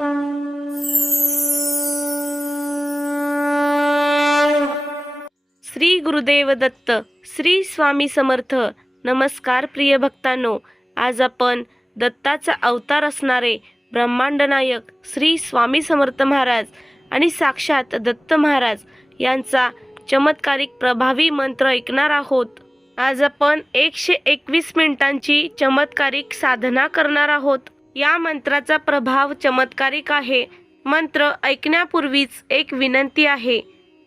श्री गुरुदेव दत्त, श्री स्वामी समर्थ. नमस्कार प्रिय भक्तांनो, आज आपण दत्ताचा अवतार असणारे ब्रह्मांड नायक श्री स्वामी समर्थ महाराज आणि साक्षात दत्त महाराज यांचा चमत्कारिक प्रभावी मंत्र ऐकणार आहोत. आज आपण 121 मिनिटांची चमत्कारिक साधना करणार आहोत. या मंत्राचा प्रभाव चमत्कारिक आहे. मंत्र ऐकण्यापूर्वीच एक विनंती आहे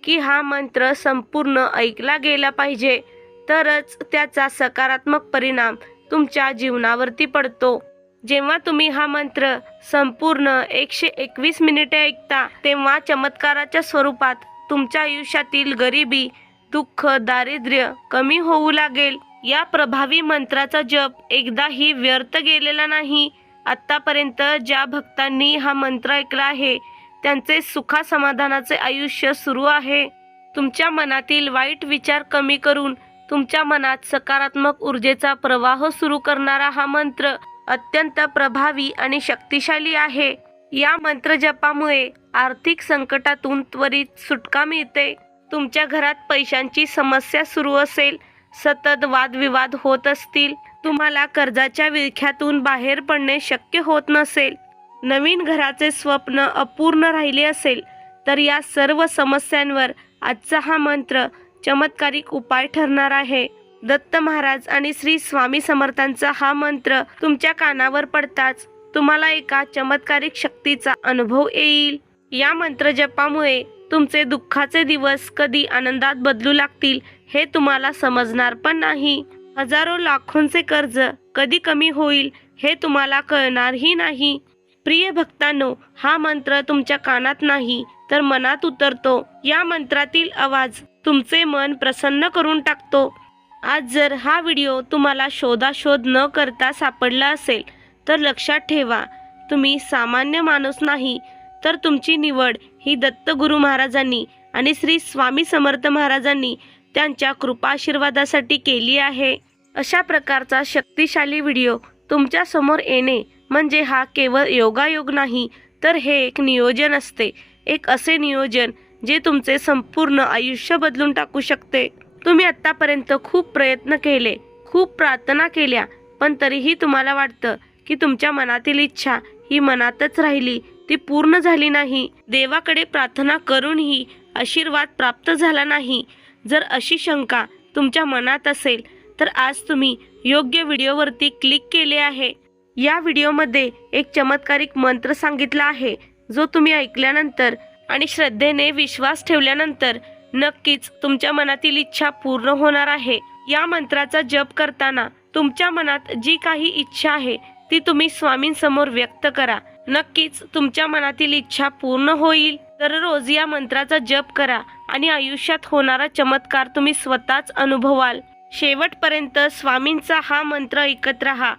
की हा मंत्र संपूर्ण ऐकला गेला पाहिजे, तरच त्याचा सकारात्मक परिणाम तुमच्या जीवनावरती पडतो. जेव्हा तुम्ही हा मंत्र संपूर्ण 121 मिनिटे ऐकता, तेव्हा चमत्काराच्या स्वरूपात तुमच्या आयुष्यातील गरिबी, दुःख, दारिद्र्य कमी होऊ लागेल. या प्रभावी मंत्राचा जप एकदाही व्यर्थ गेलेला नाही. आतापर्यंत ज्या भक्तांनी हा मंत्र ऐकला आहे त्यांचे सुखा समाधानाचे आयुष्य सुरू आहे. तुमच्या मनातील वाईट विचार कमी करून तुमच्या मनात सकारात्मक ऊर्जेचा प्रवाह सुरू करणारा हा मंत्र अत्यंत प्रभावी आणि शक्तिशाली आहे. या मंत्र जपामुळे आर्थिक संकटातून त्वरित सुटका मिळते. तुमच्या घरात पैशांची समस्या सुरू असेल, सतत वादविवाद होत असतील, तुम्हाला कर्जाच्या विळख्यातून बाहेर पडणे शक्य होत नसेल, नवीन घराचे स्वप्न अपूर्ण राहिले असेल, तर या सर्व समस्यांवर आजचा हा मंत्र चमत्कारिक उपाय ठरणार आहे. दत्त महाराज आणि श्री स्वामी समर्थांचा हा मंत्र तुमच्या कानावर पडताच तुम्हाला एका चमत्कारिक शक्तीचा अनुभव येईल. या मंत्र जपामुळे तुमचे दुःखाचे दिवस कधी आनंदात बदलू लागतील हे तुम्हाला समजणार पण नाही. हजारो लाखोंचे कर्ज कधी कमी होईल हे तुम्हाला कळणारही नाही. प्रिय भक्तांनो, हा मंत्र तुमच्या कानात नाही तर मनात उतरतो. या मंत्रातील आवाज तुमचे मन प्रसन्न करून टाकतो. आज जर हा व्हिडिओ तुम्हाला शोधाशोध न करता सापडला असेल तर लक्षात ठेवा, तुम्ही सामान्य माणूस नाही, तर तुमची निवड ही दत्त गुरु महाराजांनी आणि श्री स्वामी समर्थ महाराजांनी त्यांच्या कृपा आशीर्वादासाठी केली आहे. अशा प्रकारचा शक्तिशाली व्हिडिओ तुमच्या समोर येणे म्हणजे हा केवळ योगायोग नाही, तर हे एक नियोजन असते. एक असे नियोजन जे तुमचे संपूर्ण आयुष्य बदलून टाकू शकते. तुम्ही आतापर्यंत खूप प्रयत्न केले, खूप प्रार्थना केल्या, पण तरीही तुम्हाला वाटतं की तुमच्या मनातील इच्छा ही मनातच राहिली, ती पूर्ण झाली नाही. देवाकडे प्रार्थना करूनही आशीर्वाद प्राप्त झाला नाही. जर अशी शंका तुमच्या मनात असेल तर आज तुम्ही योग्य व्हिडिओवरती क्लिक केले आहे. या व्हिडिओमध्ये एक चमत्कारिक मंत्र सांगितला आहे, जो तुम्ही ऐकल्यानंतर आणि श्रद्धेने विश्वास ठेवल्यानंतर नक्कीच तुमच्या मनातील इच्छा पूर्ण होणार आहे. या मंत्राचा जप करताना तुमच्या मनात जी काही इच्छा आहे ती तुम्ही स्वामींसमोर व्यक्त करा. नक्कीच तुमच्या मनातील इच्छा पूर्ण होईल. दररोज या मंत्राचा जप करा आणि आयुष्यात होणारा चमत्कार तुम्ही स्वतःच अनुभवाल. शेवटपर्यंत स्वामींचा हा मंत्र ऐकत राहा.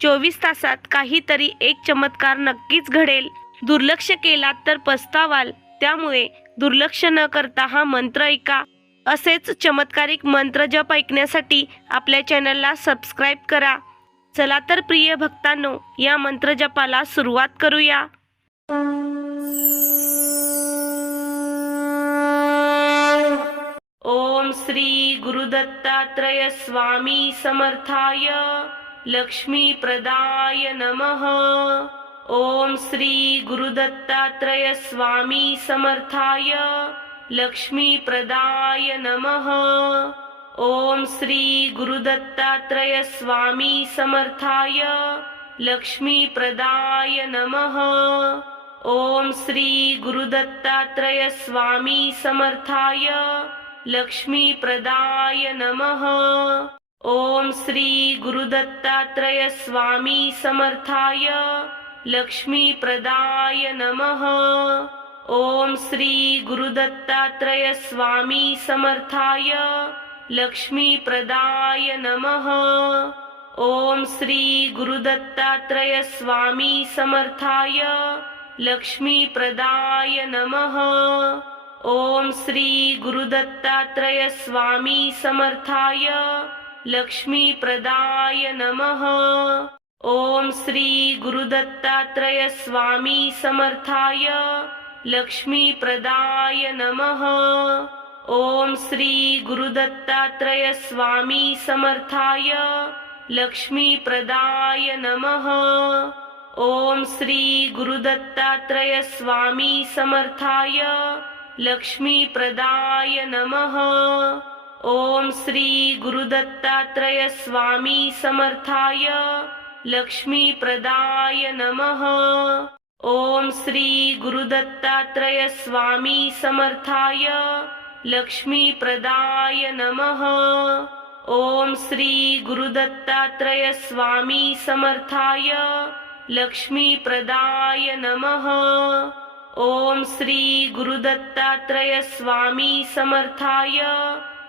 24 तासात काहीतरी एक चमत्कार नक्कीच घडेल. दुर्लक्ष केलात तर पस्तावाल. त्यामुळे दुर्लक्ष न करता हा मंत्र ऐका. असेच चमत्कारिक मंत्र जप ऐकण्यासाठी आपल्या चॅनलला सबस्क्राईब करा. चला तर प्रिय भक्तांनो, या मंत्र जपाला सुरुवात करूया. ओम श्री गुरुदत्तात्रय स्वामी समर्थाय लक्ष्मी प्रदाय नमः. ओम श्री गुरुदत्तात्रय स्वामी समर्थाय लक्ष्मी प्रदाय नमः. ओम श्री गुरुदत्तात्रय स्वामी समर्थाय लक्ष्मी प्रदाय नमः. ओम श्री गुरुदत्तात्रय स्वामी समर्थाय लक्ष्मी प्रदाय नमः. ओम श्री गुरुदत्तात्रय स्वामी समर्थाय लक्ष्मी प्रदाय नमः. ओम श्री गुरुदत्तात्रय स्वामी समर्थाय लक्ष्मी प्रदाय नमः. ओम श्री गुरुदत्तात्रय स्वामी समर्थाय लक्ष्मी प्रदाय नमः. ओम श्री गुरुदत्तात्रय स्वामी समर्थाय लक्ष्मी प्रदाय नमः. ओम श्री गुरुदत्तात्रय स्वामी समर्थाय लक्ष्मीप्रदाय नमः। ओम श्री गुरुदत्तात्रय स्वामी समर्थाय लक्ष्मीप्रदाय नमः। ओम श्री गुरुदत्तात्रय स्वामी समर्थाय लक्ष्मीप्रदाय नमः। ओम श्री गुरुदत्तात्रय स्वामी समर्थाय लक्ष्मीप्रदाय नमः। ओम श्री गुरुदत्तात्रय स्वामी समर्थाय लक्ष्मीप्रदाय नमः। ओम श्री गुरुदत्तात्रय स्वामी समर्थाय लक्ष्मीप्रदाय नमः। ओम श्री गुरुदत्तात्रय स्वामी समर्थाय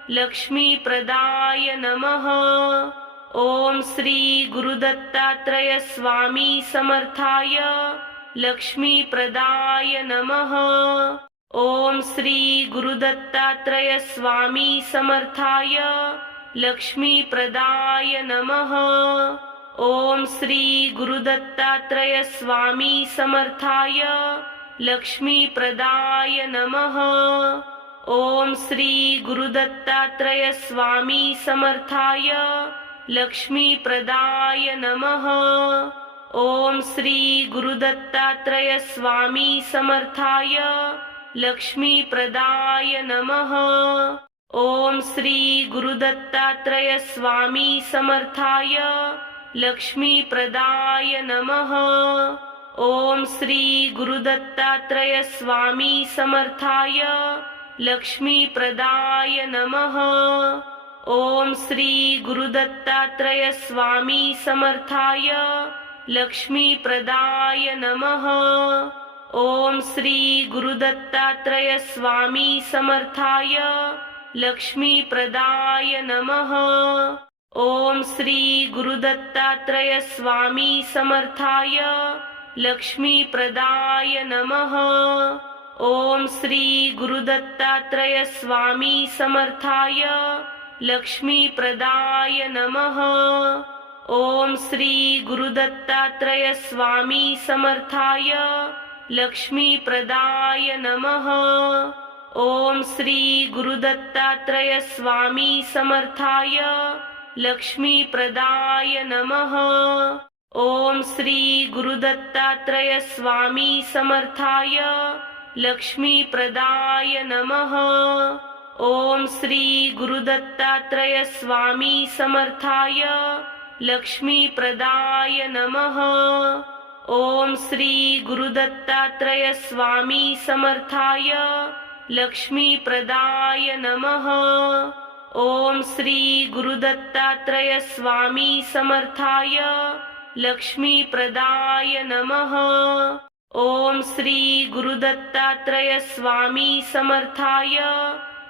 लक्ष्मीप्रदाय नमः। ओम श्री गुरुदत्तात्रय स्वामी समर्थाय लक्ष्मीप्रदाय नमः। ओम श्री गुरुदत्तात्रय स्वामी समर्थाय लक्ष्मीप्रदाय नमः। ओम श्री गुरुदत्तात्रय स्वामी समर्थाय लक्ष्मीप्रदाय नमः। ओम श्री गुरुदत्तात्रय स्वामी समर्थाय लक्ष्मीप्रदाय नमः। ओम श्री गुरुदत्तात्रय स्वामी समर्थाय लक्ष्मीप्रदाय नमः। ओम श्री गुरुदत्तात्रय स्वामी समर्थाय लक्ष्मीप्रदाय नमः। ओम श्री गुरुदत्तात्रय स्वामी समर्थाय लक्ष्मीप्रदाय नमः। ओम श्री गुरुदत्तात्रय स्वामी समर्थाय लक्ष्मीप्रदाय नमः। ओम श्री गुरुदत्तात्रय स्वामी समर्थाय लक्ष्मीप्रदाय नमः। ओम श्री गुरुदत्तात्रय स्वामी समर्थाय लक्ष्मीप्रदाय नमः। ओम श्री गुरुदत्तात्रय स्वामी समर्थाय लक्ष्मीप्रदाय नमः। ओम श्री गुरुदत्तात्रय स्वामी समर्थाय लक्ष्मीप्रदाय नमः। ओम श्री गुरुदत्तात्रय स्वामी समर्थाय लक्ष्मीप्रदाय नमः। ओम श्री गुरुदत्तात्रय स्वामी समर्थाय लक्ष्मीप्रदाय नमः। ओम श्री गुरुदत्तात्रय स्वामी समर्थाय लक्ष्मीप्रदाय नमः। ओम श्री गुरुदत्तात्रय स्वामी समर्थाय लक्ष्मीप्रदाय नमः। ओम श्री गुरुदत्तात्रय स्वामी समर्थाय लक्ष्मीप्रदाय नमः। ओम श्री गुरुदत्तात्रय स्वामी समर्थाय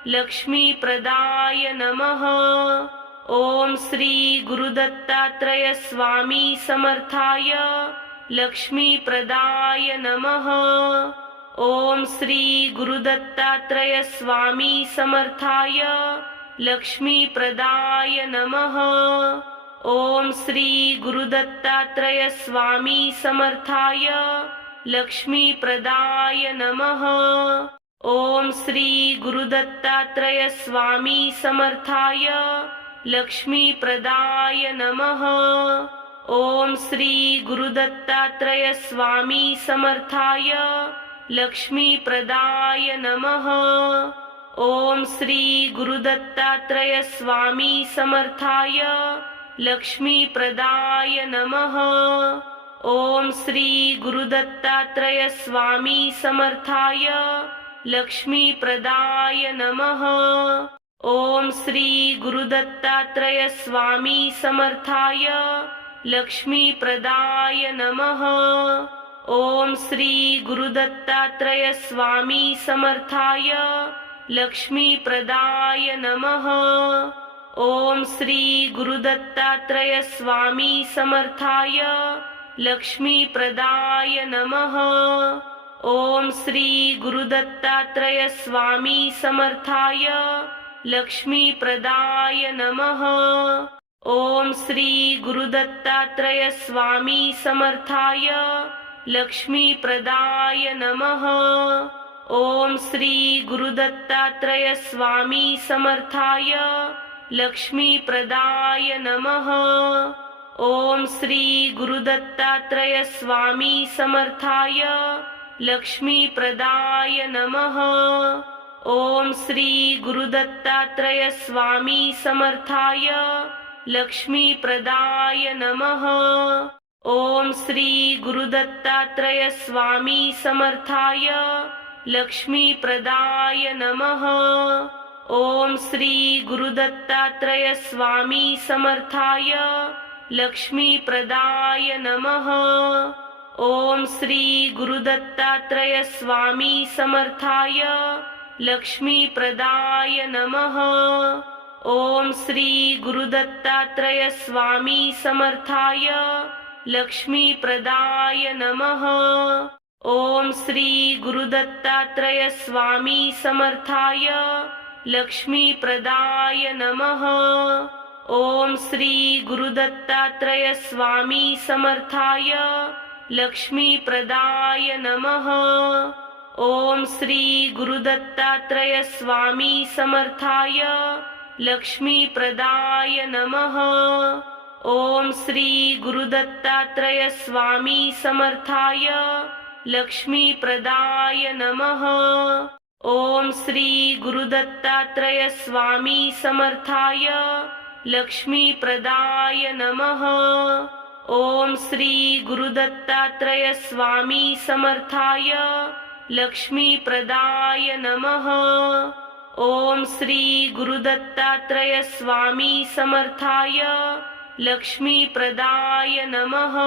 लक्ष्मीप्रदाय नमः। ओम श्री गुरुदत्तात्रय स्वामी समर्थाय लक्ष्मीप्रदाय नमः। ओम श्री गुरुदत्तात्रय स्वामी समर्थाय लक्ष्मीप्रदाय नमः। ओम श्री गुरुदत्तात्रय स्वामी समर्थाय लक्ष्मीप्रदाय नमः। ओम श्री गुरुदत्तात्रय स्वामी समर्थाय लक्ष्मीप्रदाय नमः। ओम श्री गुरुदत्तात्रय स्वामी समर्थाय लक्ष्मीप्रदाय नमः। ओम श्री गुरुदत्तात्रय स्वामी समर्थाय लक्ष्मीप्रदाय नमः। ओम श्री गुरुदत्तात्रय स्वामी समर्थाय लक्ष्मीप्रदाय नमः। ओम श्री गुरुदत्तात्रय स्वामी समर्थाय लक्ष्मीप्रदाय नमः। ओम श्री गुरुदत्तात्रय स्वामी समर्थाय लक्ष्मीप्रदाय नमः। ओम श्री गुरुदत्तात्रय स्वामी समर्थाय लक्ष्मीप्रदाय नमः। ओम श्री गुरुदत्तात्रय स्वामी समर्थाय लक्ष्मीप्रदाय नमः। ओम श्री गुरुदत्तात्रय स्वामी समर्थाय लक्ष्मीप्रदाय नमः। ओम श्री गुरुदत्तात्रय स्वामी समर्थाय लक्ष्मीप्रदाय नमः। ओम श्री गुरुदत्तात्रय स्वामी समर्थाय लक्ष्मीप्रदाय नमः। ओम श्री गुरुदत्तात्रय स्वामी समर्थाय लक्ष्मीप्रदाय नमः। ओम श्री गुरुदत्तात्रय स्वामी समर्थाय लक्ष्मीप्रदाय नमः। ओम श्री गुरुदत्तात्रय स्वामी समर्थाय लक्ष्मीप्रदाय नमः। ओम श्री गुरुदत्तात्रय स्वामी समर्थाय लक्ष्मीप्रदाय नमः। ओम श्री गुरुदत्तात्रय स्वामी समर्थाय लक्ष्मीप्रदाय नमः। ओम श्री गुरुदत्तात्रय स्वामी समर्थाय लक्ष्मीप्रदाय नमः। ओम श्री गुरुदत्तात्रय स्वामी समर्थाय लक्ष्मीप्रदाय नमः। ओम श्री गुरुदत्तात्रय स्वामी समर्थाय लक्ष्मीप्रदाय नमः। ओम श्री गुरुदत्तात्रय स्वामी समर्थाय लक्ष्मीप्रदाय नमः। ओम श्री गुरुदत्तात्रय स्वामी समर्थाय लक्ष्मीप्रदाय नमः। ओम श्री गुरुदत्तात्रय स्वामी समर्थाय लक्ष्मीप्रदाय नमः। ओम श्री गुरुदत्तात्रय स्वामी समर्थाय लक्ष्मीप्रदाय नमः।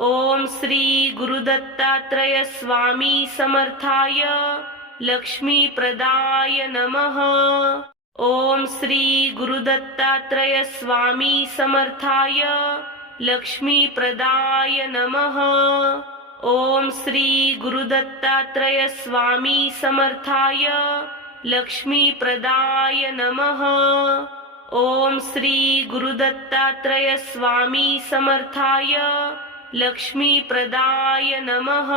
ओम श्री गुरुदत्तात्रय स्वामी समर्थाय लक्ष्मीप्रदाय नमः। ओम श्री गुरुदत्तात्रय स्वामी समर्थाय लक्ष्मीप्रदाय नमः। ओम श्री गुरुदत्तात्रय स्वामी समर्थाय लक्ष्मीप्रदाय नमः। ओम श्री गुरुदत्तात्रय स्वामी समर्थाय लक्ष्मीप्रदाय नमः।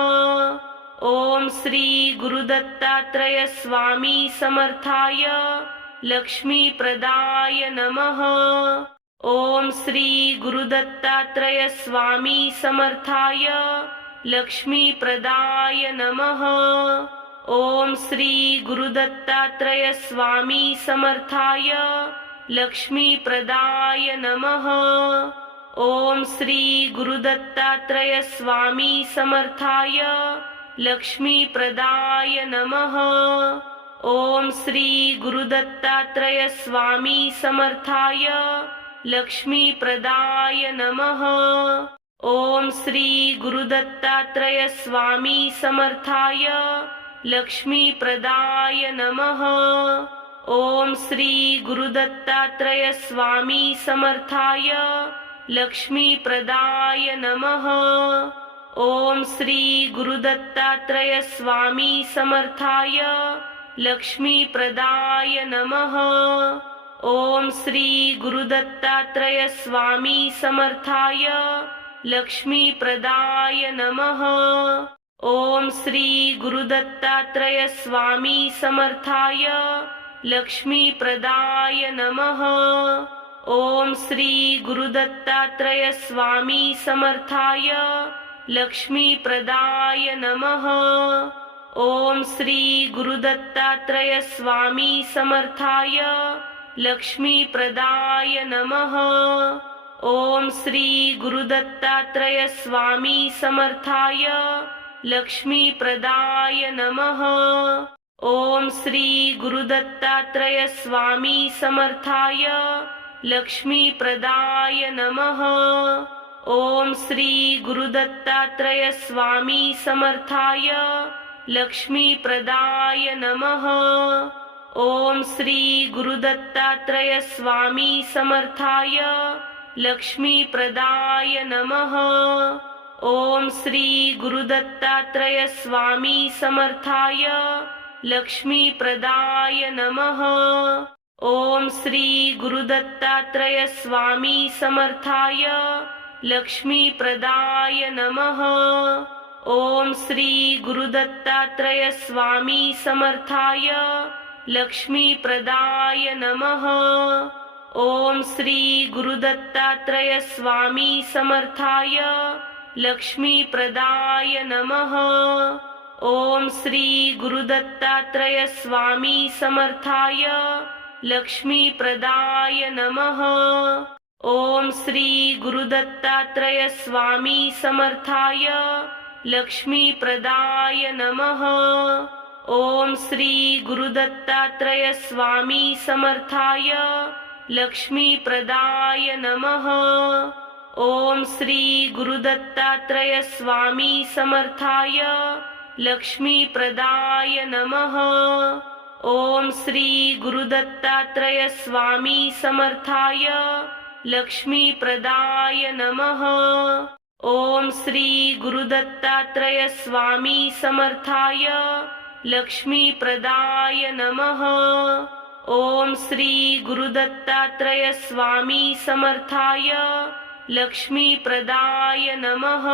ओम श्री गुरुदत्तात्रय स्वामी समर्थाय लक्ष्मीप्रदाय नमः। ओम श्री गुरुदत्तात्रय स्वामी समर्थाय लक्ष्मीप्रदाय नमः। ओम श्री गुरुदत्तात्रय स्वामी समर्थाय लक्ष्मीप्रदाय नमः। ओम श्री गुरुदत्तात्रय स्वामी समर्थाय लक्ष्मीप्रदाय नमः। ओम श्री गुरुदत्तात्रय स्वामी समर्थाय लक्ष्मीप्रदाय नमः। ओम श्री गुरुदत्तात्रय स्वामी समर्थाय लक्ष्मीप्रदाय नमः। ओम श्री गुरुदत्तात्रय स्वामी समर्थाय लक्ष्मीप्रदाय नमः। ओम श्री गुरुदत्तात्रय स्वामी समर्थाय लक्ष्मीप्रदाय नमः। ओम श्री गुरुदत्तात्रय स्वामी समर्थाय लक्ष्मीप्रदाय नमः। ओम श्री गुरुदत्तात्रय स्वामी समर्थाय लक्ष्मीप्रदाय नमः। ओम श्री गुरुदत्तात्रय स्वामी समर्थाय लक्ष्मीप्रदाय नमः। ओम श्री गुरुदत्तात्रय स्वामी समर्थाय लक्ष्मीप्रदाय नमः। ओम श्री गुरुदत्तात्रय स्वामी समर्थाय लक्ष्मीप्रदाय नमः। ओम श्री गुरुदत्तात्रय स्वामी समर्थाय लक्ष्मीप्रदाय नमः। ओम श्री गुरुदत्तात्रय स्वामी समर्थाय लक्ष्मीप्रदाय नमः। ओम श्री गुरुदत्तात्रय स्वामी समर्थाय लक्ष्मीप्रदाय नमः। ओम श्री गुरुदत्तात्रय स्वामी समर्थाय लक्ष्मीप्रदाय नमः। ओम श्री गुरुदत्तात्रय स्वामी समर्थाय लक्ष्मीप्रदाय नमः। ओम श्री गुरुदत्तात्रय स्वामी समर्थाय लक्ष्मीप्रदाय नमः। ओम श्री गुरुदत्तात्रय स्वामी समर्थाय लक्ष्मीप्रदाय नमः। ओम श्री गुरुदत्तात्रय स्वामी समर्थाय लक्ष्मीप्रदाय नमः। ओम श्री गुरुदत्तात्रय स्वामी समर्थाय लक्ष्मीप्रदाय नमः। ओम श्री गुरुदत्तात्रय स्वामी समर्थाय लक्ष्मीप्रदाय नमः। ओम श्री गुरुदत्तात्रय स्वामी समर्थाय लक्ष्मीप्रदाय नमः। ओम श्री गुरुदत्तात्रय स्वामी समर्थाय लक्ष्मीप्रदाय नमः। ओम श्री गुरुदत्तात्रय स्वामी समर्थाय लक्ष्मीप्रदाय नमः। ओम श्री गुरुदत्तात्रय स्वामी समर्थाय लक्ष्मीप्रदाय नमः।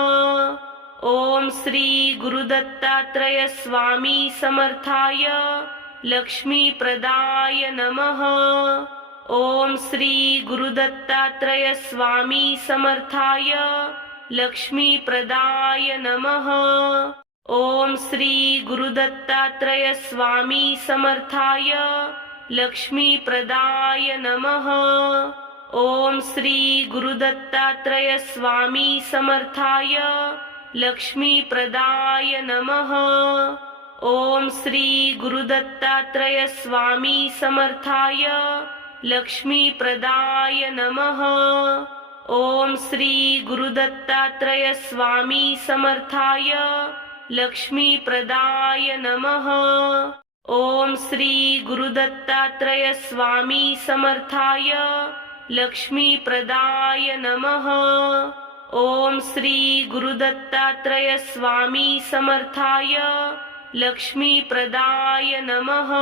ओम श्री गुरुदत्तात्रय स्वामी समर्थाय लक्ष्मीप्रदाय नमः। ओम श्री गुरुदत्तात्रय स्वामी समर्थाय लक्ष्मीप्रदाय नमः। ओम श्री गुरुदत्तात्रय स्वामी समर्थाय लक्ष्मीप्रदाय नमः। ओम श्री गुरुदत्तात्रय स्वामी समर्थाय लक्ष्मीप्रदाय नमः। ओम श्री गुरुदत्तात्रय स्वामी समर्थाय लक्ष्मीप्रदाय नमः। ओम श्री गुरुदत्तात्रय स्वामी समर्थाय लक्ष्मीप्रदाय नमः। ओम श्री गुरुदत्तात्रय स्वामी समर्थाय लक्ष्मीप्रदाय नमः। ओम श्री गुरुदत्तात्रय स्वामी समर्थाय लक्ष्मीप्रदाय नमः।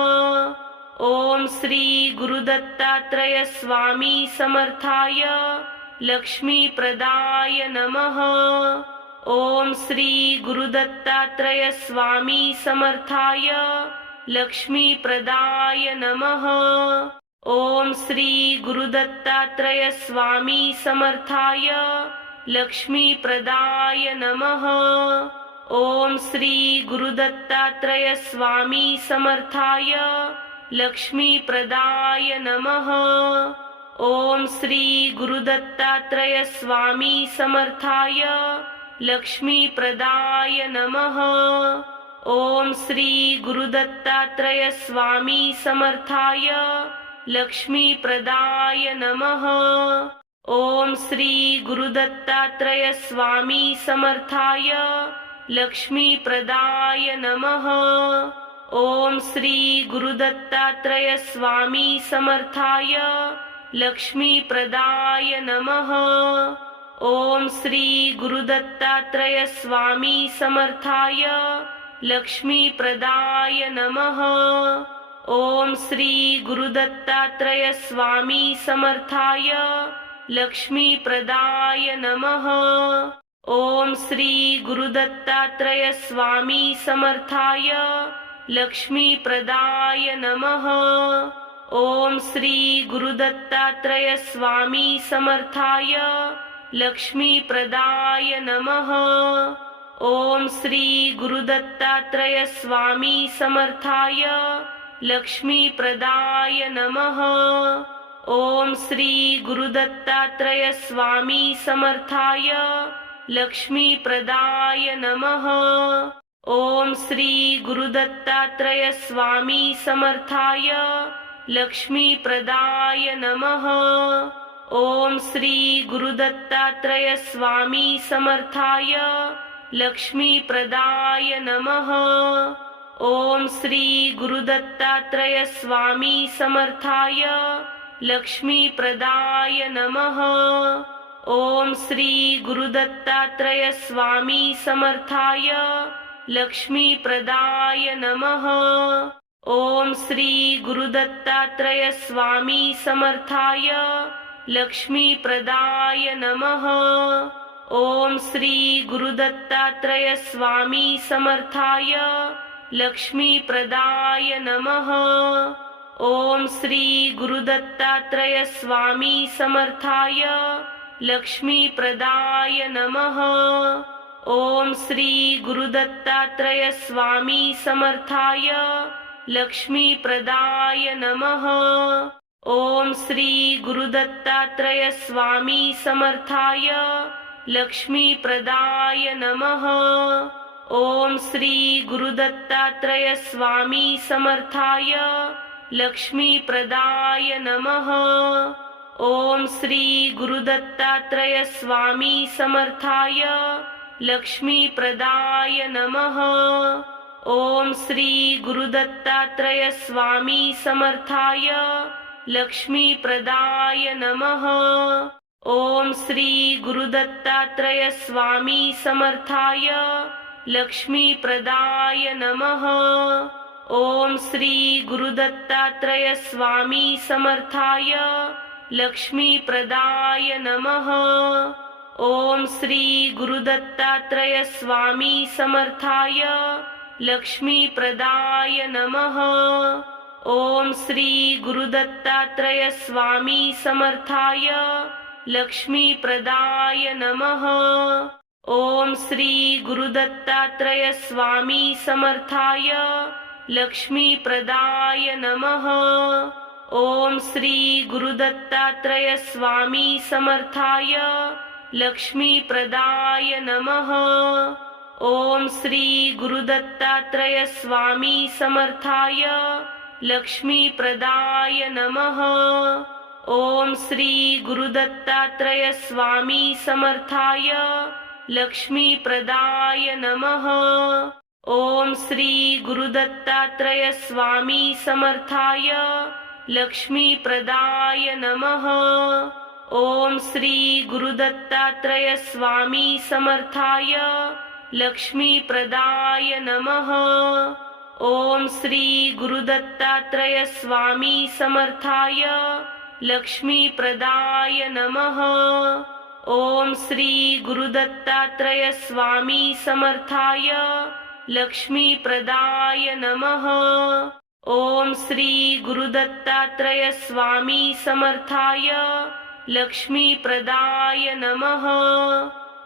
ओम श्री गुरुदत्तात्रय स्वामी समर्थाय लक्ष्मीप्रदाय नमः। ओम श्री गुरुदत्तात्रय स्वामी समर्थाय लक्ष्मीप्रदाय नमः। ओम श्री गुरुदत्तात्रय स्वामी समर्थाय लक्ष्मीप्रदाय नमः। ओम श्री गुरुदत्तात्रय स्वामी समर्थाय लक्ष्मीप्रदाय नमः। ओम श्री गुरुदत्तात्रय स्वामी समर्थाय लक्ष्मीप्रदाय नमः। ओम श्री गुरुदत्तात्रय स्वामी समर्थाय लक्ष्मीप्रदाय नमः। ओम श्री गुरुदत्तात्रय स्वामी समर्थाय लक्ष्मीप्रदाय नमः। ओम श्री गुरुदत्तात्रय स्वामी समर्थाय लक्ष्मीप्रदाय नमः। ओम श्री गुरुदत्तात्रय स्वामी समर्थाय लक्ष्मीप्रदाय नमः। ओम श्री गुरुदत्तात्रय स्वामी समर्थाय लक्ष्मीप्रदाय नमः। ओम श्री गुरुदत्तात्रय स्वामी समर्थाय लक्ष्मीप्रदाय नमः। ओम श्री गुरुदत्तात्रय स्वामी समर्थाय लक्ष्मीप्रदाय नमः। ओम श्री गुरुदत्तात्रय स्वामी समर्थाय लक्ष्मीप्रदाय नमः। ओम श्री गुरुदत्तात्रय स्वामी समर्थाय लक्ष्मीप्रदाय नमः। ओम श्री गुरुदत्तात्रय स्वामी समर्थाय लक्ष्मीप्रदाय नमः। ओम श्री गुरुदत्तात्रय स्वामी समर्थाय लक्ष्मीप्रदाय नमः। ओम श्री गुरुदत्तात्रय स्वामी समर्थाय लक्ष्मीप्रदाय नमः। ओम श्री गुरुदत्तात्रय स्वामी समर्थाय लक्ष्मीप्रदाय नमः। ओम श्री गुरुदत्तात्रय स्वामी समर्थाय लक्ष्मीप्रदाय नमः। ओम श्री गुरुदत्तात्रय स्वामी समर्थाय लक्ष्मीप्रदाय नमः। ओम श्री गुरुदत्तात्रय स्वामी समर्थाय लक्ष्मीप्रदाय नमः। ओम श्री गुरुदत्तात्रय स्वामी समर्थाय लक्ष्मीप्रदाय नमः। ओम श्री गुरुदत्तात्रय स्वामी समर्थाय लक्ष्मीप्रदाय नमः। ओम श्री गुरुदत्तात्रय स्वामी समर्थाय लक्ष्मीप्रदाय नमः। ओम श्री गुरुदत्तात्रय स्वामी समर्थाय लक्ष्मीप्रदाय नमः। ओम श्री गुरुदत्तात्रय स्वामी समर्थाय लक्ष्मीप्रदाय नमः। ओम श्री गुरुदत्तात्रय स्वामी समर्थाय लक्ष्मीप्रदाय नमः। ओम श्री गुरुदत्तात्रय स्वामी समर्थाय लक्ष्मीप्रदाय नमः। ओम श्री गुरुदत्तात्रय स्वामी समर्थाय लक्ष्मीप्रदाय नमः। ओम श्री गुरुदत्तात्रय स्वामी समर्थाय लक्ष्मीप्रदाय नमः। ओम श्री गुरुदत्तात्रय स्वामी समर्थाय लक्ष्मीप्रदाय नमः। ओम श्री गुरुदत्तात्रय स्वामी समर्थाय लक्ष्मीप्रदाय नमः। ओम श्री गुरुदत्तात्रय स्वामी समर्थाय लक्ष्मीप्रदाय नमः। ओम श्री गुरुदत्तात्रय स्वामी समर्थाय लक्ष्मीप्रदाय नमः। ओम श्री गुरुदत्तात्रय स्वामी समर्थाय लक्ष्मीप्रदाय नमः। ओम श्री गुरुदत्तात्रय स्वामी समर्थाय लक्ष्मीप्रदाय नमः। ओम श्री गुरुदत्तात्रय स्वामी समर्थाय लक्ष्मीप्रदाय नमः। ओम श्री गुरुदत्तात्रय स्वामी समर्थाय लक्ष्मीप्रदाय नमः। ओम श्री गुरुदत्तात्रय स्वामी समर्थाय लक्ष्मीप्रदाय नमः।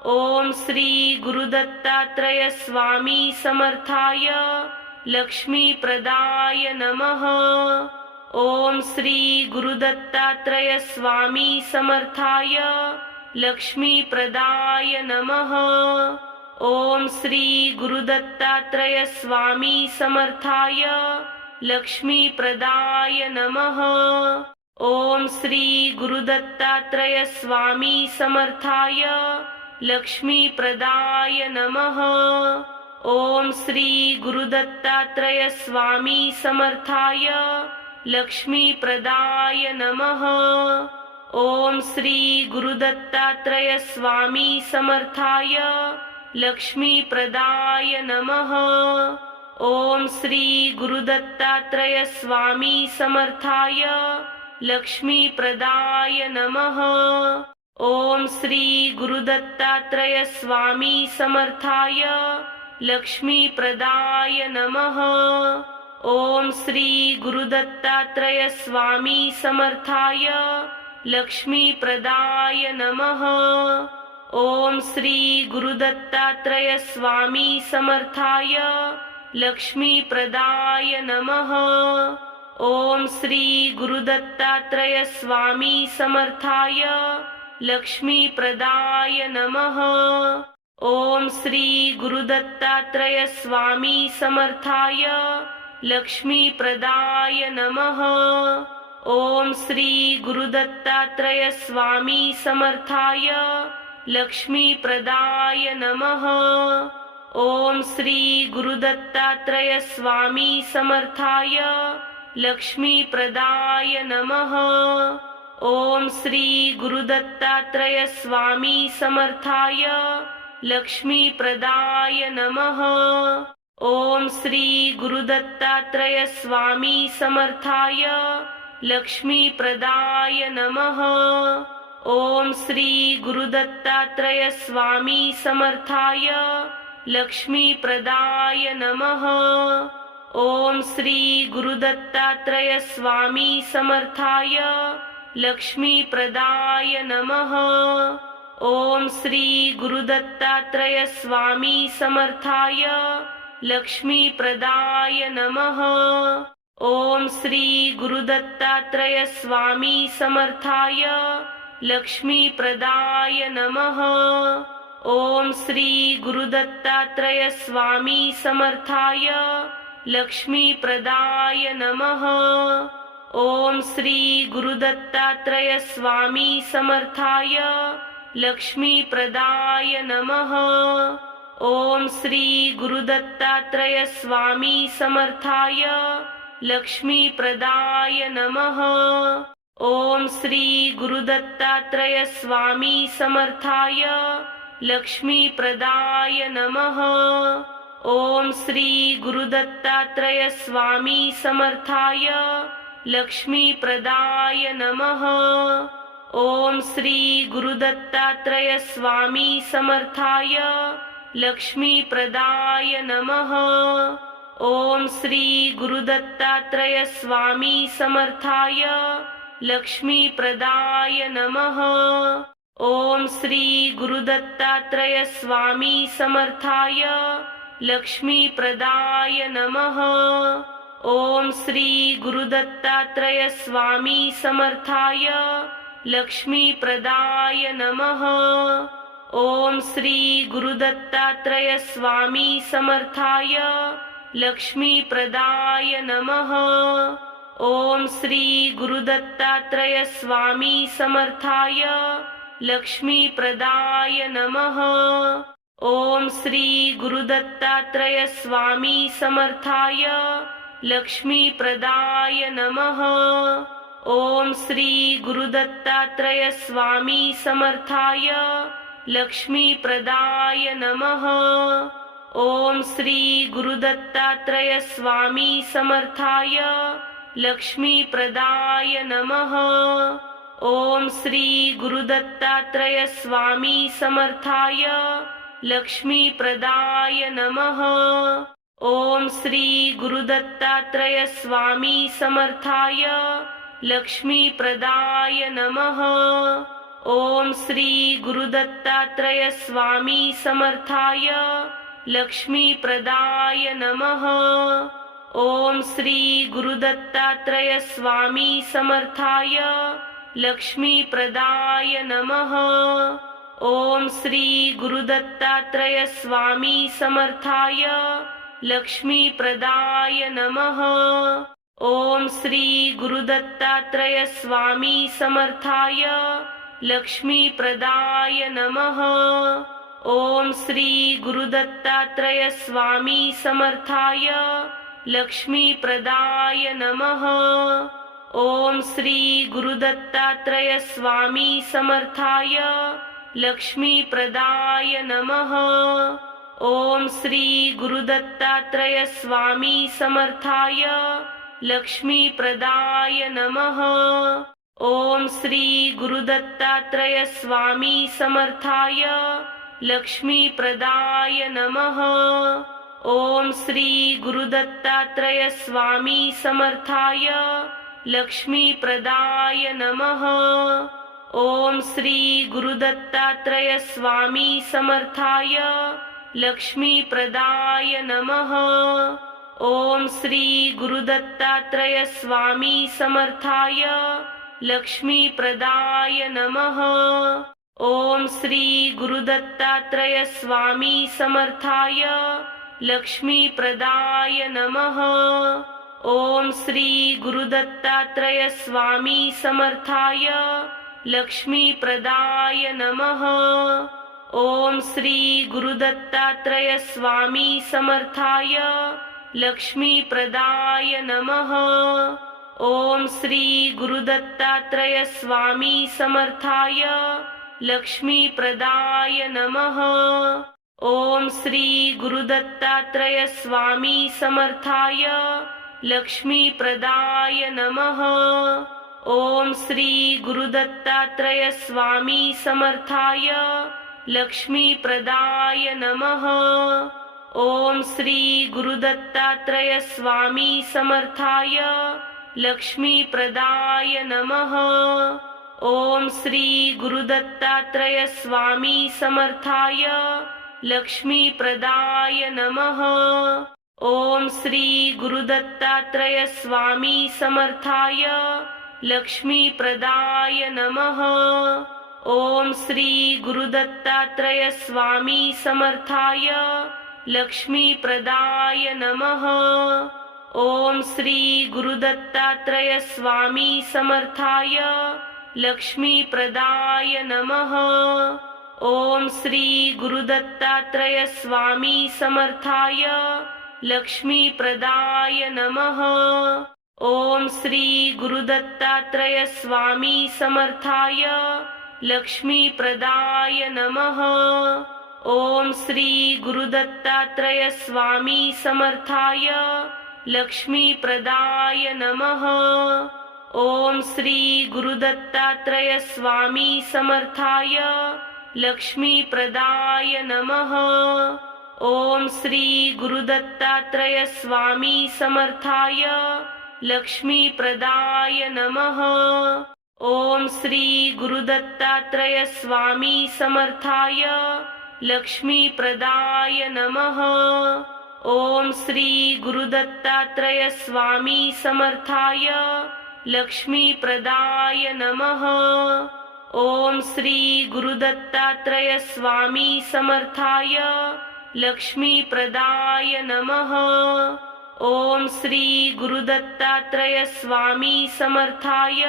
ओम श्री गुरुदत्तात्रय स्वामी समर्थाय लक्ष्मीप्रदाय नमः। ओम श्री गुरुदत्तात्रय स्वामी समर्थाय लक्ष्मीप्रदाय नमः। ओम श्री गुरुदत्तात्रय स्वामी समर्थाय लक्ष्मीप्रदाय नमः। ओम श्री गुरुदत्तात्रय स्वामी समर्थाय लक्ष्मीप्रदाय नमः। ओम श्री गुरुदत्तात्रय स्वामी समर्थाय लक्ष्मीप्रदाय नमः। ओम श्री गुरुदत्तात्रय स्वामी समर्थाय लक्ष्मीप्रदाय नमः। ओम श्री गुरुदत्तात्रय स्वामी समर्थाय लक्ष्मीप्रदाय नमः। ओम श्री गुरुदत्तात्रय स्वामी समर्थाय लक्ष्मीप्रदाय नमः। ओम श्री गुरुदत्तात्रय स्वामी समर्थाय लक्ष्मीप्रदाय नमः। ओम श्री गुरुदत्तात्रय स्वामी समर्थाय लक्ष्मीप्रदाय नमः। ओम श्री गुरुदत्तात्रय स्वामी समर्थाय लक्ष्मीप्रदाय नमः। ओम श्री गुरुदत्तात्रय स्वामी समर्थाय लक्ष्मीप्रदाय नमः। ओम श्री गुरुदत्तात्रय स्वामी समर्थाय लक्ष्मीप्रदाय नमः। ओम श्री गुरुदत्तात्रय स्वामी समर्थाय लक्ष्मीप्रदाय नमः। ओम श्री गुरुदत्तात्रय स्वामी समर्थाय लक्ष्मीप्रदाय नमः। ओम श्री गुरुदत्तात्रय स्वामी समर्थाय लक्ष्मीप्रदाय नमः। ओम श्री गुरुदत्तात्रय स्वामी समर्थाय लक्ष्मीप्रदाय नमः। ओम श्री गुरुदत्तात्रय स्वामी समर्थाय लक्ष्मीप्रदाय नमः। ओम श्री गुरुदत्तात्रय स्वामी समर्थाय लक्ष्मीप्रदाय नमः। ओम श्री गुरुदत्तात्रय स्वामी समर्थाय लक्ष्मीप्रदाय नमः। ओम श्री गुरुदत्तात्रय स्वामी समर्थाय लक्ष्मीप्रदाय नमः। ओम श्री गुरुदत्तात्रय स्वामी समर्थाय लक्ष्मीप्रदाय नमः। ओम श्री गुरुदत्तात्रय स्वामी समर्थाय लक्ष्मीप्रदाय नमः। ओम श्री गुरुदत्तात्रय स्वामी समर्थाय लक्ष्मीप्रदाय नमः। ओम श्री गुरुदत्तात्रय स्वामी समर्थाय लक्ष्मीप्रदाय नमः। ओम श्री गुरुदत्तात्रय स्वामी समर्थाय लक्ष्मीप्रदाय नमः। ओम श्री गुरुदत्तात्रय स्वामी समर्थाय लक्ष्मीप्रदाय नमः। ओम श्री गुरुदत्तात्रय स्वामी समर्थाय लक्ष्मीप्रदाय नमः। ओम श्री गुरुदत्तात्रय स्वामी समर्थाय लक्ष्मीप्रदाय नमः। ओम श्री गुरुदत्तात्रय स्वामी समर्थाय लक्ष्मीप्रदाय नमः। ओम श्री गुरुदत्तात्रय स्वामी समर्थाय लक्ष्मीप्रदाय नमः। ओम श्री गुरुदत्तात्रय स्वामी समर्थाय लक्ष्मीप्रदाय नमः। ओम श्री गुरुदत्तात्रय स्वामी समर्थाय लक्ष्मीप्रदाय नमः। ओम श्री गुरुदत्तात्रय स्वामी समर्थाय लक्ष्मीप्रदाय नमः। ओम श्री गुरुदत्तात्रय स्वामी समर्थाय लक्ष्मीप्रदाय नमः। ओम श्री गुरुदत्तात्रय स्वामी समर्थाय लक्ष्मीप्रदाय नमः। ओम श्री गुरुदत्तात्रय स्वामी समर्थाय लक्ष्मीप्रदाय नमः। ओम श्री गुरुदत्तात्रय स्वामी समर्थाय लक्ष्मीप्रदाय नमः। ओम श्री गुरुदत्तात्रय स्वामी समर्थाय लक्ष्मीप्रदाय नमः। ओम श्री गुरुदत्तात्रय स्वामी समर्थाय लक्ष्मीप्रदाय नमः। ओम श्री गुरुदत्तात्रय स्वामी समर्थाय लक्ष्मीप्रदाय नमः। ओम श्री गुरुदत्तात्रय स्वामी समर्थाय लक्ष्मीप्रदाय नमः। ओम श्री गुरुदत्तात्रय स्वामी समर्थाय लक्ष्मीप्रदाय नमः। ओम श्री गुरुदत्तात्रय स्वामी समर्थाय लक्ष्मीप्रदाय नमः। ओम श्री गुरुदत्तात्रय स्वामी समर्थाय लक्ष्मीप्रदाय नमः। ओम श्री गुरुदत्तात्रय स्वामी समर्थाय लक्ष्मीप्रदाय नमः। ओम श्री गुरुदत्तात्रय स्वामी समर्थाय लक्ष्मीप्रदाय नमः। ओम श्री गुरुदत्तात्रय स्वामी समर्थाय लक्ष्मीप्रदाय नमः। ओम श्री गुरुदत्तात्रय स्वामी समर्थाय लक्ष्मीप्रदाय नमः। ओम श्री गुरुदत्तात्रय स्वामी समर्थाय लक्ष्मीप्रदाय नमः। ओम श्री गुरुदत्तात्रय स्वामी समर्थाय लक्ष्मीप्रदाय नमः। ओम श्री गुरुदत्तात्रय स्वामी समर्थाय लक्ष्मीप्रदाय नमः। ओम श्री गुरुदत्तात्रय स्वामी समर्थाय लक्ष्मीप्रदाय नमः। ओम श्री गुरुदत्तात्रय स्वामी समर्थाय लक्ष्मीप्रदाय नमः। ओम श्री गुरुदत्तात्रय स्वामी समर्थाय लक्ष्मीप्रदाय नमः। ओम श्री गुरुदत्तात्रय स्वामी समर्थाय लक्ष्मीप्रदाय नमः। ओम श्री गुरुदत्तात्रय स्वामी समर्थाय लक्ष्मीप्रदाय नमः। ओम श्री गुरुदत्तात्रय स्वामी समर्थाय लक्ष्मीप्रदाय नमः। ओम श्री गुरुदत्तात्रय स्वामी समर्थाय लक्ष्मीप्रदाय नमः। ओम श्री गुरुदत्तात्रय स्वामी समर्थाय लक्ष्मीप्रदाय नमः। ओम श्री गुरुदत्तात्रय स्वामी समर्थाय लक्ष्मीप्रदाय नमः। ओम श्री गुरुदत्तात्रय स्वामी समर्थाय लक्ष्मीप्रदाय नमः। ओम श्री गुरुदत्तात्रय स्वामी समर्थाय लक्ष्मीप्रदाय नमः। ओम श्री गुरुदत्तात्रय स्वामी समर्थाय लक्ष्मीप्रदाय नमः। ओम श्री गुरुदत्तात्रय स्वामी समर्थाय लक्ष्मीप्रदाय नमः। ओम श्री गुरुदत्तात्रय स्वामी समर्थाय लक्ष्मीप्रदाय नमः। ओम श्री गुरुदत्तात्रय स्वामी समर्थाय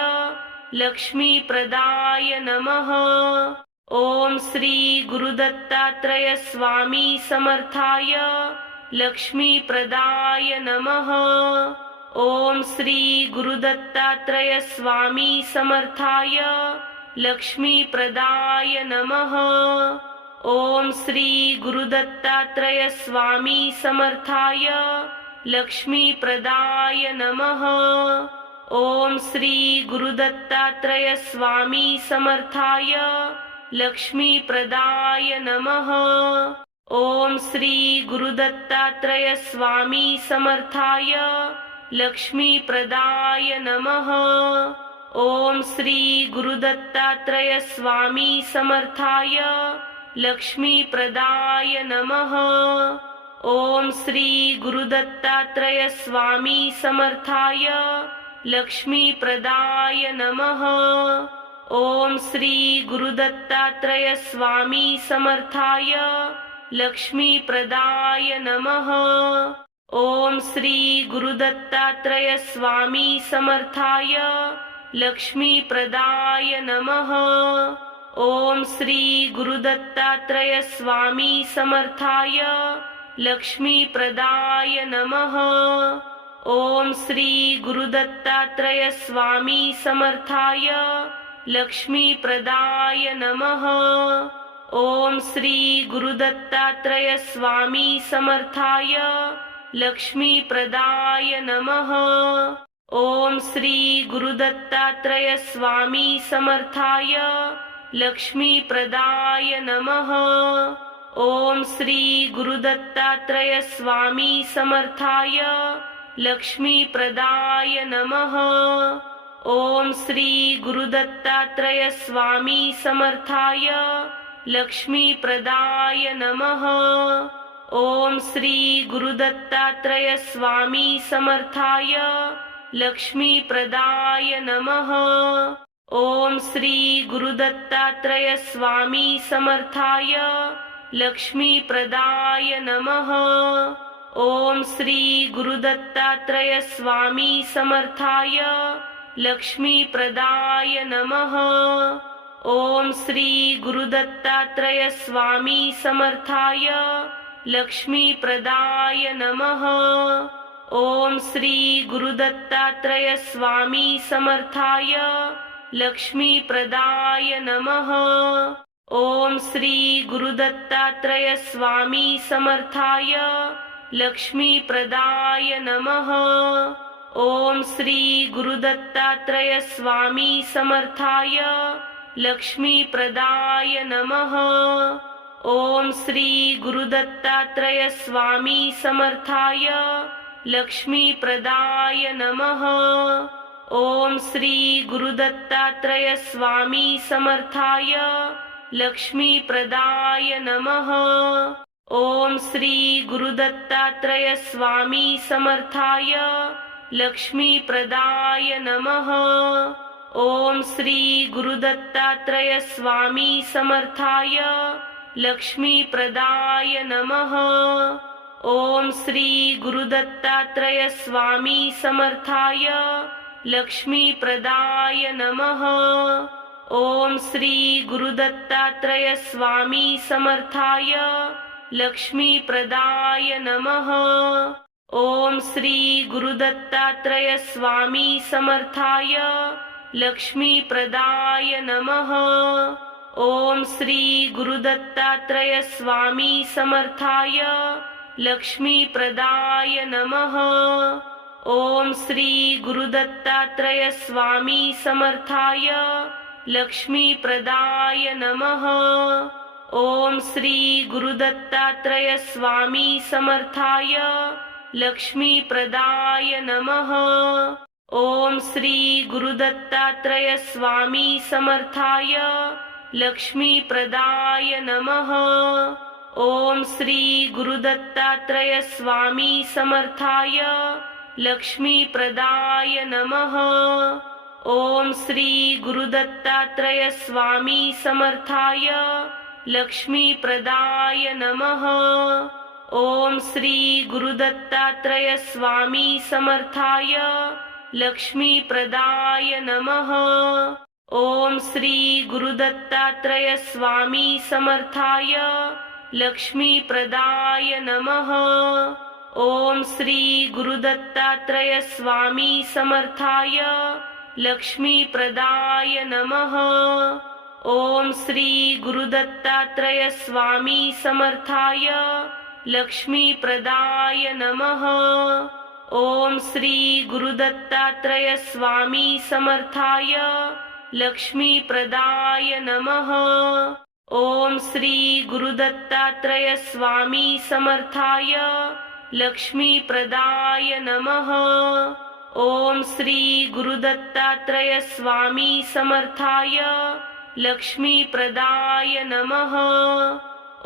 लक्ष्मीप्रदाय नमः। ओम श्री गुरुदत्तात्रय स्वामी समर्थाय लक्ष्मीप्रदाय नमः। ओम श्री गुरुदत्तात्रय स्वामी समर्थाय लक्ष्मीप्रदाय नमः। ओम श्री गुरुदत्तात्रय स्वामी समर्थाय लक्ष्मीप्रदाय नमः। ओम श्री गुरुदत्तात्रय स्वामी समर्थाय लक्ष्मीप्रदाय नमः। ओम श्री गुरुदत्तात्रय स्वामी समर्थाय लक्ष्मीप्रदाय नमः। ओम श्री गुरुदत्तात्रय स्वामी समर्थाय लक्ष्मीप्रदाय नमः। ओम श्री गुरुदत्तात्रय स्वामी समर्थाय लक्ष्मीप्रदाय नमः। ओम श्री गुरुदत्तात्रय स्वामी समर्थाय लक्ष्मीप्रदाय नमः। ओम श्री गुरुदत्तात्रय स्वामी समर्थाय लक्ष्मीप्रदाय नमः। ओम श्री गुरुदत्तात्रय स्वामी समर्थाय लक्ष्मीप्रदाय नमः। ओम श्री गुरुदत्तात्रय स्वामी समर्थाय लक्ष्मीप्रदाय नमः। ओम श्री गुरुदत्तात्रय स्वामी समर्थाय लक्ष्मीप्रदाय नमः। ओम श्री गुरुदत्तात्रय स्वामी समर्थाय लक्ष्मीप्रदाय नमः। ओम श्री गुरुदत्तात्रय स्वामी समर्थाय लक्ष्मीप्रदाय नमः। ओम श्री गुरुदत्तात्रय स्वामी समर्थाय लक्ष्मीप्रदाय नमः। ओम श्री गुरुदत्तात्रय स्वामी समर्थाय लक्ष्मीप्रदाय नमः। ओम श्री गुरुदत्तात्रय स्वामी समर्थाय लक्ष्मीप्रदाय नमः। ओम श्री गुरुदत्तात्रय स्वामी समर्थाय लक्ष्मीप्रदाय नमः। ओम श्री गुरुदत्तात्रय स्वामी समर्थाय लक्ष्मीप्रदाय नमः। ओम श्री गुरुदत्तात्रय स्वामी समर्थाय लक्ष्मीप्रदाय नमः। ओम श्री गुरुदत्तात्रय स्वामी समर्थाय लक्ष्मीप्रदाय नमः। ओम श्री गुरुदत्तात्रय स्वामी समर्थाय लक्ष्मीप्रदाय नमः। ओम श्री गुरुदत्तात्रय स्वामी समर्थाय लक्ष्मीप्रदाय नमः। ओम श्री गुरुदत्तात्रय स्वामी समर्थाय लक्ष्मीप्रदाय नमः। ओम श्री गुरुदत्तात्रय स्वामी समर्थाय लक्ष्मीप्रदाय नमः। ओम श्री गुरुदत्तात्रय स्वामी समर्थाय लक्ष्मीप्रदाय नमः। ओम श्री गुरुदत्तात्रय स्वामी समर्थाय लक्ष्मीप्रदाय नमः। ओम श्री गुरुदत्तात्रय स्वामी समर्थाय लक्ष्मीप्रदाय नमः। ओम श्री गुरुदत्तात्रय स्वामी समर्थाय लक्ष्मीप्रदाय नमः। ओम श्री गुरुदत्तात्रय स्वामी समर्थाय लक्ष्मीप्रदाय नमः। ओम श्री गुरुदत्तात्रय स्वामी समर्थाय लक्ष्मीप्रदाय नमः। ओम श्री गुरुदत्तात्रय स्वामी समर्थाय लक्ष्मीप्रदाय नमः। ओम श्री गुरुदत्तात्रय स्वामी समर्थाय लक्ष्मीप्रदाय नमः। ओम श्री गुरुदत्तात्रय स्वामी समर्थाय लक्ष्मीप्रदाय नमः। ओम श्री गुरुदत्तात्रय स्वामी समर्थाय लक्ष्मीप्रदाय नमः। ओम श्री गुरुदत्तात्रय स्वामी समर्थाय लक्ष्मीप्रदाय नमः। ओम श्री गुरुदत्तात्रय स्वामी समर्थाय लक्ष्मीप्रदाय नमः। ओम श्री गुरुदत्तात्रय स्वामी समर्थाय लक्ष्मीप्रदाय नमः। ओम श्री गुरुदत्तात्रय स्वामी समर्थाय लक्ष्मीप्रदाय नमः। ओम श्री गुरुदत्तात्रय स्वामी समर्थाय लक्ष्मीप्रदाय नमः। ओम श्री गुरुदत्तात्रय स्वामी समर्थाय लक्ष्मीप्रदाय नमः। ओम श्री गुरुदत्तात्रय स्वामी समर्थाय लक्ष्मीप्रदाय नमः।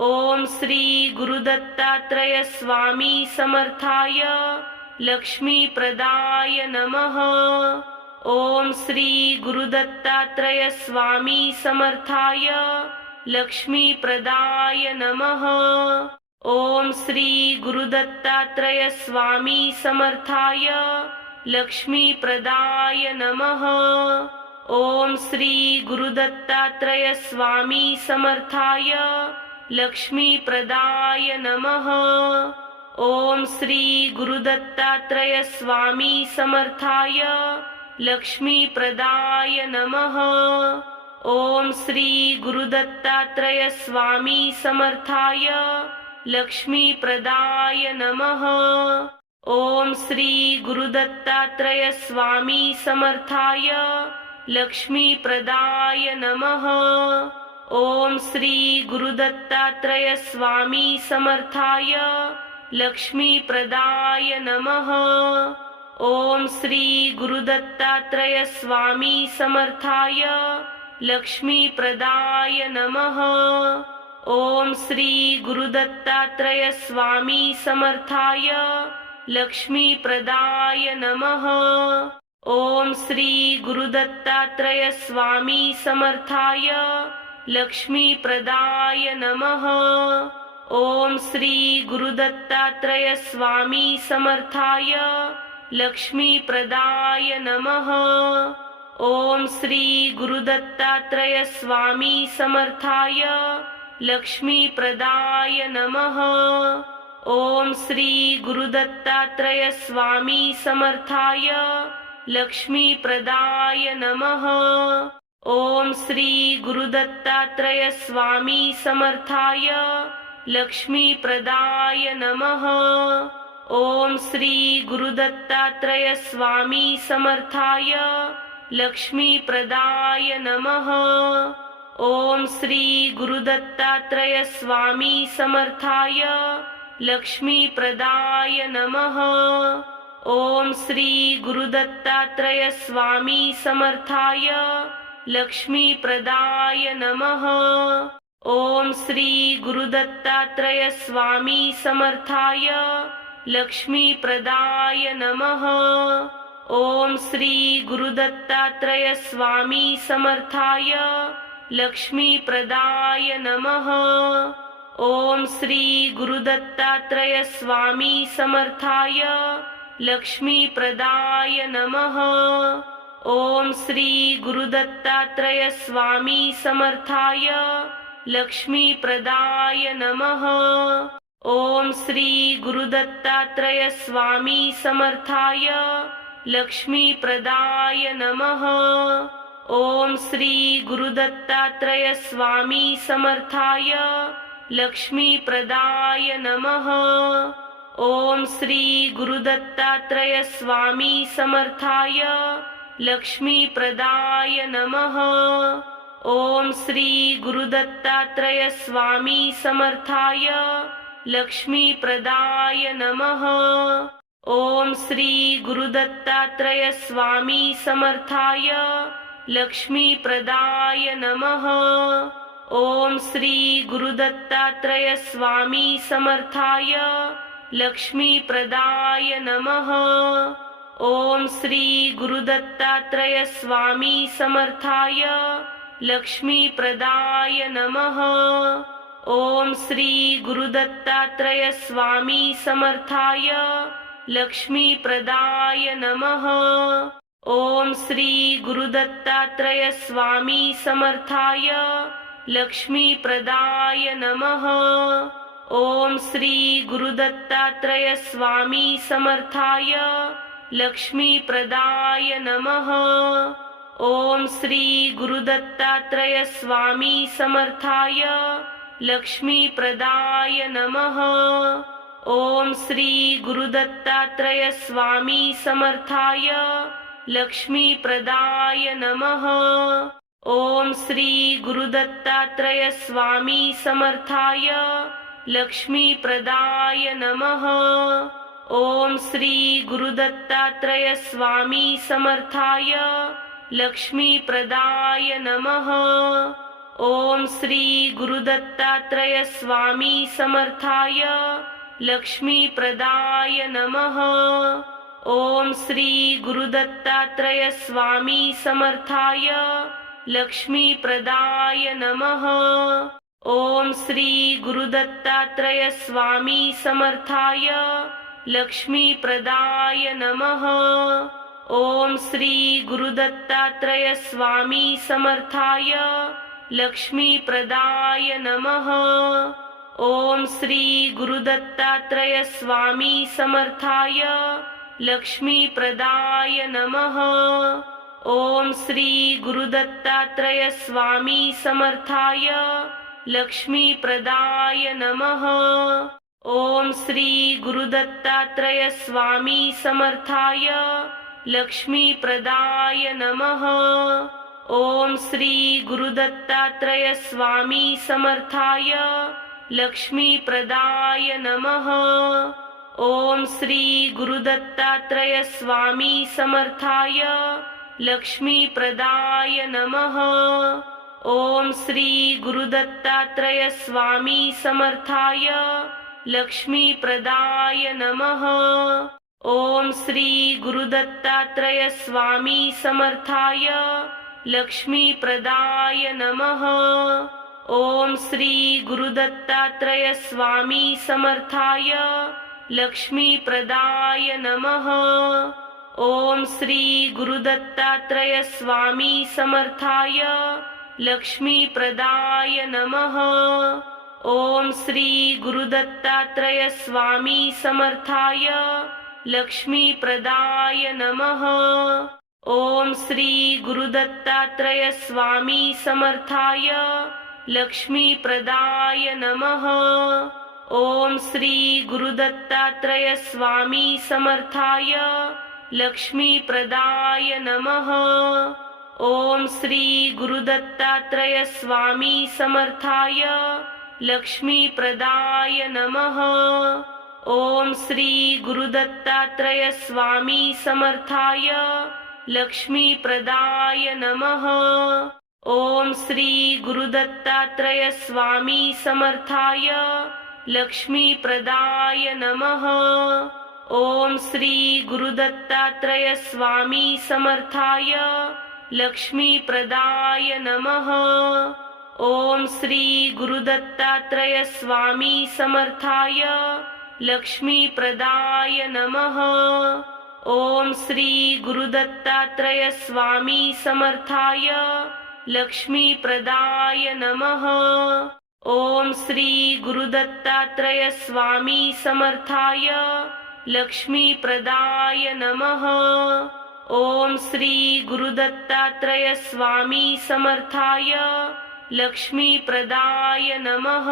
ओम श्री गुरुदत्तात्रय स्वामी समर्थाय लक्ष्मीप्रदाय नमः। ओम श्री गुरुदत्तात्रय स्वामी समर्थाय लक्ष्मीप्रदाय नमः। ओम श्री गुरुदत्तात्रय स्वामी समर्थाय लक्ष्मीप्रदाय नमः। ओम श्री गुरुदत्तात्रय स्वामी समर्थाय लक्ष्मीप्रदाय नमः। ओम श्री गुरुदत्तात्रय स्वामी समर्थाय लक्ष्मीप्रदाय नमः। ओम श्री गुरुदत्तात्रय स्वामी समर्थाय लक्ष्मीप्रदाय नमः। ओम श्री गुरुदत्तात्रय स्वामी समर्थाय लक्ष्मीप्रदाय नमः। ओम श्री गुरुदत्तात्रय स्वामी समर्थाय लक्ष्मीप्रदाय नमः। ओम श्री गुरुदत्तात्रय स्वामी समर्थाय लक्ष्मीप्रदाय नमः। ओम श्री गुरुदत्तात्रय स्वामी समर्थाय लक्ष्मीप्रदाय नमः। ओम श्री गुरुदत्तात्रय स्वामी समर्थाय लक्ष्मीप्रदाय नमः। ओम श्री गुरुदत्तात्रय स्वामी समर्थाय लक्ष्मीप्रदाय नमः। ओम श्री गुरुदत्तात्रय स्वामी समर्थाय लक्ष्मीप्रदाय नमः। ओम श्री गुरुदत्तात्रय स्वामी समर्थाय लक्ष्मीप्रदाय नमः। ओम श्री गुरुदत्तात्रय स्वामी समर्थाय लक्ष्मीप्रदाय नमः। ओम श्री गुरुदत्तात्रय स्वामी समर्थाय लक्ष्मीप्रदाय नमः। ओम श्री गुरुदत्तात्रय स्वामी समर्थाय लक्ष्मीप्रदाय नमः। ओम श्री गुरुदत्तात्रय स्वामी समर्थाय लक्ष्मीप्रदाय नमः। ओम श्री गुरुदत्तात्रय स्वामी समर्थाय लक्ष्मीप्रदाय नमः। ओम श्री गुरुदत्तात्रय स्वामी समर्थाय लक्ष्मीप्रदाय नमः। ओम श्री गुरुदत्तात्रय स्वामी समर्थाय लक्ष्मीप्रदाय नमः। ओम श्री गुरुदत्तात्रय स्वामी समर्थाय लक्ष्मीप्रदाय नमः। ओम श्री गुरुदत्तात्रय स्वामी समर्थाय लक्ष्मीप्रदाय नमः। ओम श्री गुरुदत्तात्रय स्वामी समर्थाय लक्ष्मीप्रदाय नमः। ओम श्री गुरुदत्तात्रय स्वामी समर्थाय लक्ष्मीप्रदाय नमः। ओम श्री गुरुदत्तात्रय स्वामी समर्थाय लक्ष्मीप्रदाय नमः। ओम श्री गुरुदत्तात्रय स्वामी समर्थाय लक्ष्मीप्रदाय नमः। ओम श्री गुरुदत्तात्रय स्वामी समर्थाय लक्ष्मीप्रदाय नमः। ओम श्री गुरुदत्तात्रय स्वामी समर्थाय लक्ष्मीप्रदाय नमः। ओम श्री गुरुदत्तात्रय स्वामी समर्थाय लक्ष्मीप्रदाय नमः। ओम श्री गुरुदत्तात्रय स्वामी समर्थाय लक्ष्मीप्रदाय नमः। ओम श्री गुरुदत्तात्रय स्वामी समर्थाय लक्ष्मीप्रदाय नमः। ओम श्री गुरुदत्तात्रय स्वामी समर्थाय लक्ष्मीप्रदाय नमः। ओम श्री गुरुदत्तात्रय स्वामी समर्थाय लक्ष्मीप्रदाय नमः। ओम श्री गुरुदत्तात्रय स्वामी समर्थाय लक्ष्मीप्रदाय नमः। ओम श्री गुरुदत्तात्रय स्वामी समर्थाय लक्ष्मीप्रदाय नमः। ओम श्री गुरुदत्तात्रय स्वामी समर्थाय लक्ष्मीप्रदाय नमः। ओम श्री गुरुदत्तात्रय स्वामी समर्थाय लक्ष्मीप्रदाय नमः। ओम श्री गुरुदत्तात्रय स्वामी समर्थाय लक्ष्मीप्रदाय नमः। ओम श्री गुरुदत्तात्रय स्वामी समर्थाय लक्ष्मीप्रदाय नमः। ओम श्री गुरुदत्तात्रय स्वामी समर्थाय लक्ष्मीप्रदाय नमः। ओम श्री गुरुदत्तात्रय स्वामी समर्थाय लक्ष्मीप्रदाय नमः। ओम श्री गुरुदत्तात्रय स्वामी समर्थाय लक्ष्मीप्रदाय नमः। ओम श्री गुरुदत्तात्रय स्वामी समर्थाय लक्ष्मीप्रदाय नमः। ओम श्री गुरुदत्तात्रय स्वामी समर्थाय लक्ष्मीप्रदाय नमः। ओम श्री गुरुदत्तात्रय स्वामी समर्थाय लक्ष्मीप्रदाय नमः। ओम श्री गुरुदत्तात्रय स्वामी समर्थाय लक्ष्मीप्रदाय नमः। ओम श्री गुरुदत्तात्रय स्वामी समर्थाय लक्ष्मीप्रदाय नमः। ओम श्री गुरुदत्तात्रय स्वामी समर्थाय लक्ष्मीप्रदाय नमः। ओम श्री गुरुदत्तात्रय स्वामी समर्थाय लक्ष्मीप्रदाय नमः। ओम श्री गुरुदत्तात्रय स्वामी समर्थाय लक्ष्मीप्रदाय नमः। ओम श्री गुरुदत्तात्रय स्वामी समर्थाय लक्ष्मीप्रदाय नमः। ओम श्री गुरुदत्तात्रय स्वामी समर्थाय लक्ष्मीप्रदाय नमः। ओम श्री गुरुदत्तात्रय स्वामी समर्थाय लक्ष्मीप्रदाय नमः। ओम श्री गुरुदत्तात्रय स्वामी समर्थाय लक्ष्मीप्रदाय नमः। ओम श्री गुरुदत्तात्रय स्वामी समर्थाय लक्ष्मीप्रदाय नमः। ओम श्री गुरुदत्तात्रय स्वामी समर्थाय लक्ष्मीप्रदाय नमः। ओम श्री गुरुदत्तात्रय स्वामी समर्थाय लक्ष्मीप्रदाय नमः। ओम श्री गुरुदत्तात्रय स्वामी समर्थाय लक्ष्मीप्रदाय नमः। ओम श्री गुरुदत्तात्रय स्वामी समर्थाय लक्ष्मीप्रदाय नमः।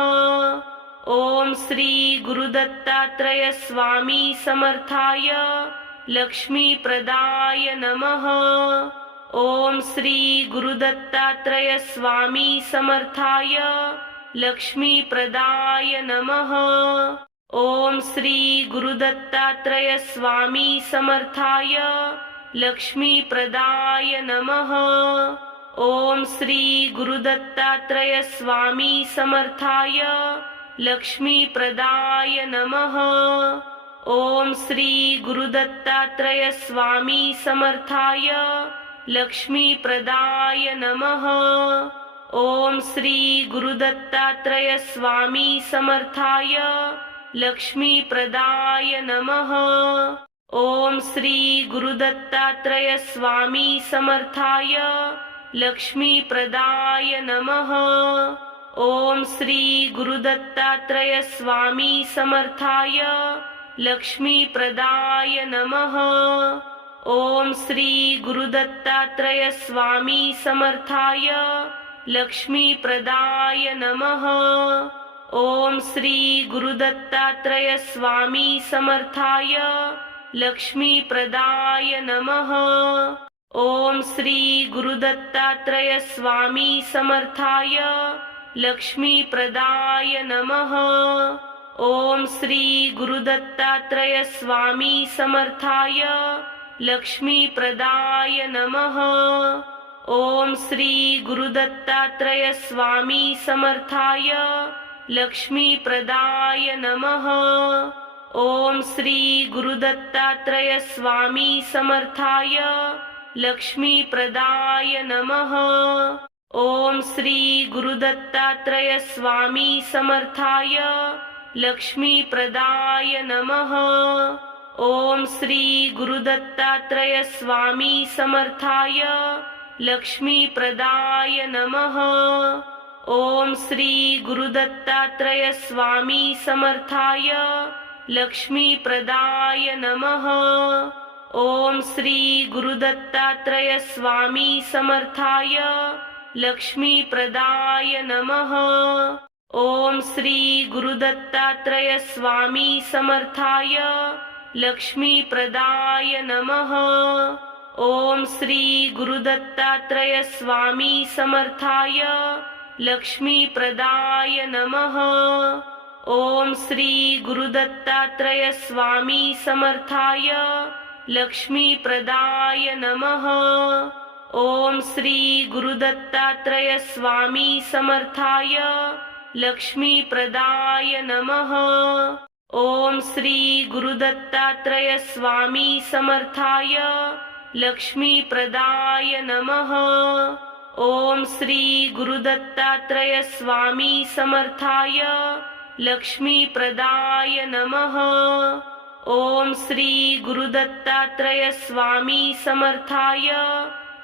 ओम श्री गुरुदत्तात्रय स्वामी समर्थाय लक्ष्मीप्रदाय नमः। ओम श्री गुरुदत्तात्रय स्वामी समर्थाय लक्ष्मीप्रदाय नमः। ओम श्री गुरुदत्तात्रय स्वामी समर्थाय लक्ष्मीप्रदाय नमः। ओम श्री गुरुदत्तात्रय स्वामी समर्थाय लक्ष्मीप्रदाय नमः। ओम श्री गुरुदत्तात्रय स्वामी समर्थाय लक्ष्मीप्रदाय नमः। ओम श्री गुरुदत्तात्रय स्वामी समर्थाय लक्ष्मीप्रदाय नमः। ओम श्री गुरुदत्तात्रय स्वामी समर्थाय लक्ष्मीप्रदाय नमः। ओम श्री गुरुदत्तात्रय स्वामी समर्थाय लक्ष्मीप्रदाय नमः। ओम श्री गुरुदत्तात्रय स्वामी समर्थाय लक्ष्मीप्रदाय नमः। ओम श्री गुरुदत्तात्रय स्वामी समर्थाय लक्ष्मीप्रदाय नमः। ओम श्री गुरुदत्तात्रय स्वामी समर्थाय लक्ष्मीप्रदाय नमः। ओम श्री गुरुदत्तात्रय स्वामी समर्थाय लक्ष्मीप्रदाय नमः। ओम श्री गुरुदत्तात्रय स्वामी समर्थाय लक्ष्मीप्रदाय नमः। ओम श्री गुरुदत्तात्रय स्वामी समर्थाय लक्ष्मीप्रदाय नमः। ओम श्री गुरुदत्तात्रय स्वामी समर्थाय लक्ष्मीप्रदाय नमः। ओम श्री गुरुदत्तात्रय स्वामी समर्थाय लक्ष्मीप्रदाय नमः। ओम श्री गुरुदत्तात्रय स्वामी समर्थाय लक्ष्मीप्रदाय नमः। ओम श्री गुरुदत्तात्रय स्वामी समर्थाय लक्ष्मीप्रदाय नमः। ओम श्री गुरुदत्तात्रय स्वामी समर्थाय लक्ष्मीप्रदाय नमः। ओम श्री गुरुदत्तात्रय स्वामी समर्थाय लक्ष्मीप्रदाय नमः। ओम श्री गुरुदत्तात्रय स्वामी समर्थाय लक्ष्मीप्रदाय नमः। ओम श्री गुरुदत्तात्रय स्वामी समर्थाय लक्ष्मीप्रदाय नमः। ओम श्री गुरुदत्तात्रय स्वामी समर्थाय लक्ष्मीप्रदाय नमः। ओम श्री गुरुदत्तात्रय स्वामी समर्थाय लक्ष्मीप्रदाय नमः। ओम श्री गुरुदत्तात्रय स्वामी समर्थाय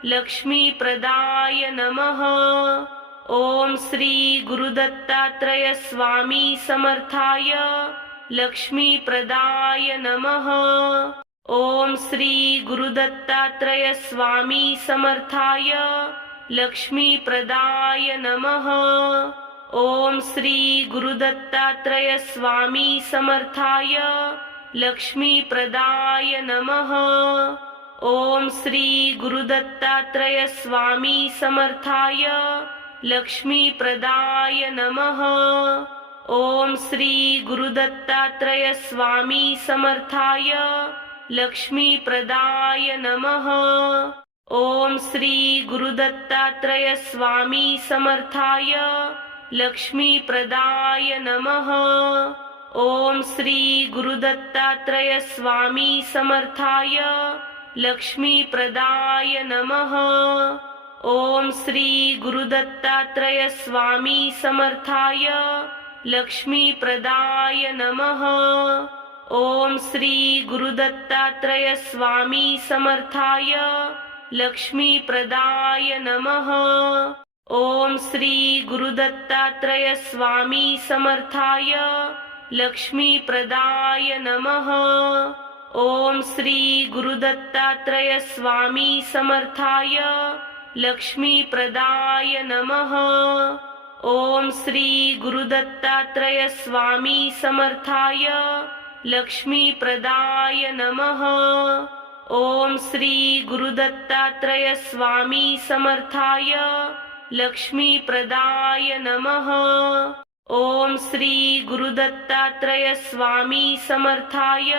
लक्ष्मीप्रदाय नमः। ओम श्री गुरुदत्तात्रय स्वामी समर्थाय लक्ष्मीप्रदाय नमः। ओम श्री गुरुदत्तात्रय स्वामी समर्थाय लक्ष्मीप्रदाय नमः। ओम श्री गुरुदत्तात्रय स्वामी समर्थाय लक्ष्मीप्रदाय नमः। ओम श्री गुरुदत्तात्रय स्वामी समर्थाय लक्ष्मीप्रदाय नमः। ओम श्री गुरुदत्तात्रय स्वामी समर्थाय लक्ष्मीप्रदाय नमः। ओम श्री गुरुदत्तात्रय स्वामी समर्थाय लक्ष्मीप्रदाय नमः। ओम श्री गुरुदत्तात्रय स्वामी समर्थाय लक्ष्मीप्रदाय नमः। ओम श्री गुरुदत्तात्रय स्वामी समर्थाय लक्ष्मीप्रदाय नमः। ओम श्री गुरुदत्तात्रय स्वामी समर्थाय लक्ष्मीप्रदाय नमः। ओम श्री गुरुदत्तात्रय स्वामी समर्थाय लक्ष्मीप्रदाय नमः। ओम श्री गुरुदत्तात्रय स्वामी समर्थाय लक्ष्मीप्रदाय नमः। ओम श्री गुरुदत्तात्रय स्वामी समर्थाय लक्ष्मीप्रदाय नमः। ओम श्री गुरुदत्तात्रय स्वामी समर्थाय लक्ष्मीप्रदाय नमः। ओम श्री गुरुदत्तात्रय स्वामी समर्थाय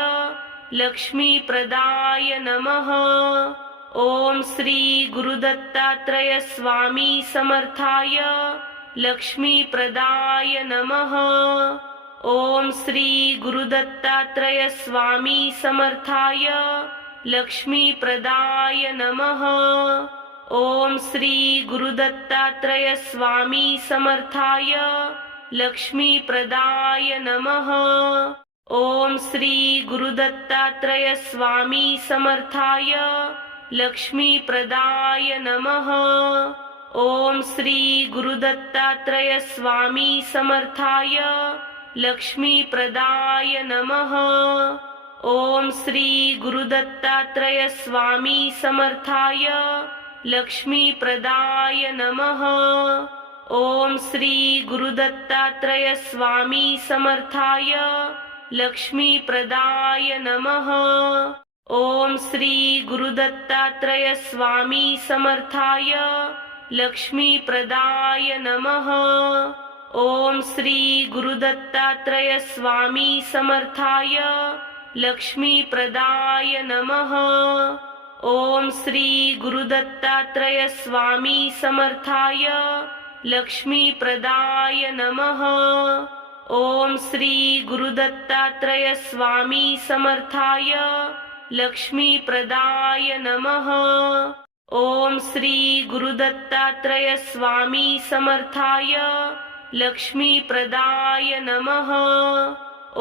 लक्ष्मीप्रदाय नमः। ओम श्री गुरुदत्तात्रय स्वामी समर्थाय लक्ष्मीप्रदाय नमः। ओम श्री गुरुदत्तात्रय स्वामी समर्थाय लक्ष्मीप्रदाय नमः। ओम श्री गुरुदत्तात्रय स्वामी समर्थाय लक्ष्मीप्रदाय नमः। ओम श्री गुरुदत्तात्रय स्वामी समर्थाय लक्ष्मीप्रदाय नमः। ओम श्री गुरुदत्तात्रय स्वामी समर्थाय लक्ष्मीप्रदाय नमः। ओम श्री गुरुदत्तात्रय स्वामी समर्थाय लक्ष्मीप्रदाय नमः। ओम श्री गुरुदत्तात्रय स्वामी समर्थाय लक्ष्मीप्रदाय नमः। ओम श्री गुरुदत्तात्रय स्वामी समर्थाय लक्ष्मीप्रदाय नमः। ओम श्री गुरुदत्तात्रय स्वामी समर्थाय लक्ष्मीप्रदाय नमः। ओम श्री गुरुदत्तात्रय स्वामी समर्थाय लक्ष्मीप्रदाय नमः। ओम श्री गुरुदत्तात्रय स्वामी समर्थाय लक्ष्मीप्रदाय नमः। ओम श्री गुरुदत्तात्रय स्वामी समर्थाय लक्ष्मीप्रदाय नमः।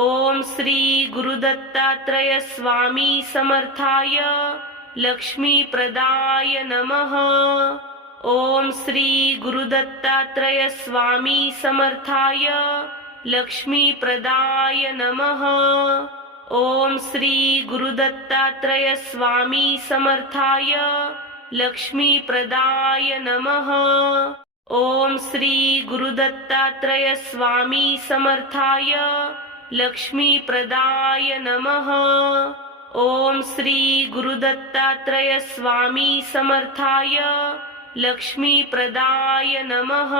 ओम श्री गुरुदत्तात्रय स्वामी समर्थाय लक्ष्मीप्रदाय नमः। ओम श्री गुरुदत्तात्रय स्वामी समर्थाय लक्ष्मीप्रदाय नमः। ओम श्री गुरुदत्तात्रय स्वामी समर्थाय लक्ष्मीप्रदाय नमः। ओम श्री गुरुदत्तात्रय स्वामी समर्थाय लक्ष्मीप्रदाय नमः। ओम श्री गुरुदत्तात्रय स्वामी समर्थाय लक्ष्मीप्रदाय नमः।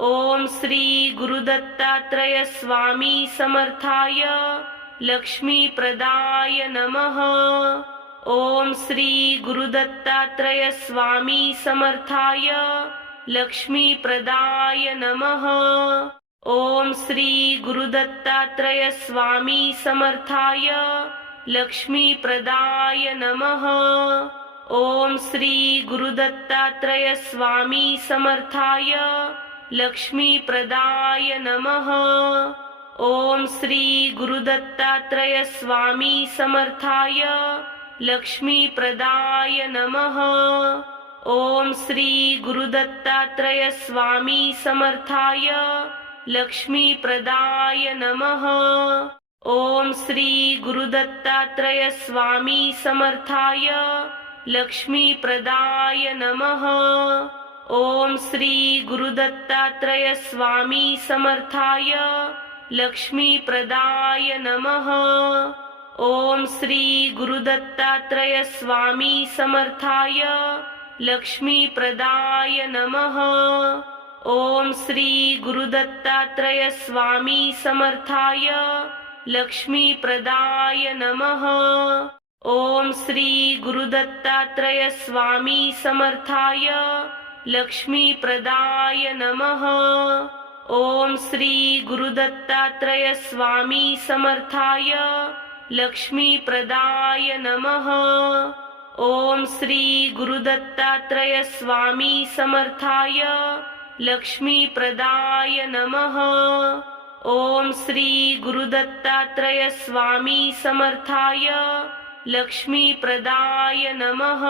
ओम श्री गुरुदत्तात्रय स्वामी समर्थाय लक्ष्मीप्रदाय नमः। ओम श्री गुरुदत्तात्रय स्वामी समर्थाय लक्ष्मीप्रदाय नमः। ओम श्री गुरुदत्तात्रय स्वामी समर्थाय लक्ष्मीप्रदाय नमः। ओम श्री गुरुदत्तात्रय स्वामी समर्थाय लक्ष्मीप्रदाय नमः। ओम श्री गुरुदत्तात्रय स्वामी समर्थाय लक्ष्मीप्रदाय नमः। ओम श्री गुरुदत्तात्रय स्वामी समर्थाय लक्ष्मीप्रदाय नमः। ओम श्री गुरुदत्तात्रय स्वामी समर्थाय लक्ष्मीप्रदाय नमः। ओम श्री गुरुदत्तात्रय स्वामी समर्थाय लक्ष्मीप्रदाय नमः। ओम श्री गुरुदत्तात्रय स्वामी समर्थाय लक्ष्मीप्रदाय नमः। ओम श्री गुरुदत्तात्रय स्वामी समर्थाय लक्ष्मीप्रदाय नमः। ओम श्री गुरुदत्तात्रय स्वामी समर्थाय लक्ष्मीप्रदाय नमः। ओम श्री गुरुदत्तात्रय स्वामी समर्थाय लक्ष्मीप्रदाय नमः। ओम श्री गुरुदत्तात्रय स्वामी समर्थाय लक्ष्मीप्रदाय नमः। ओम श्री गुरुदत्तात्रय स्वामी समर्थाय लक्ष्मीप्रदाय नमः।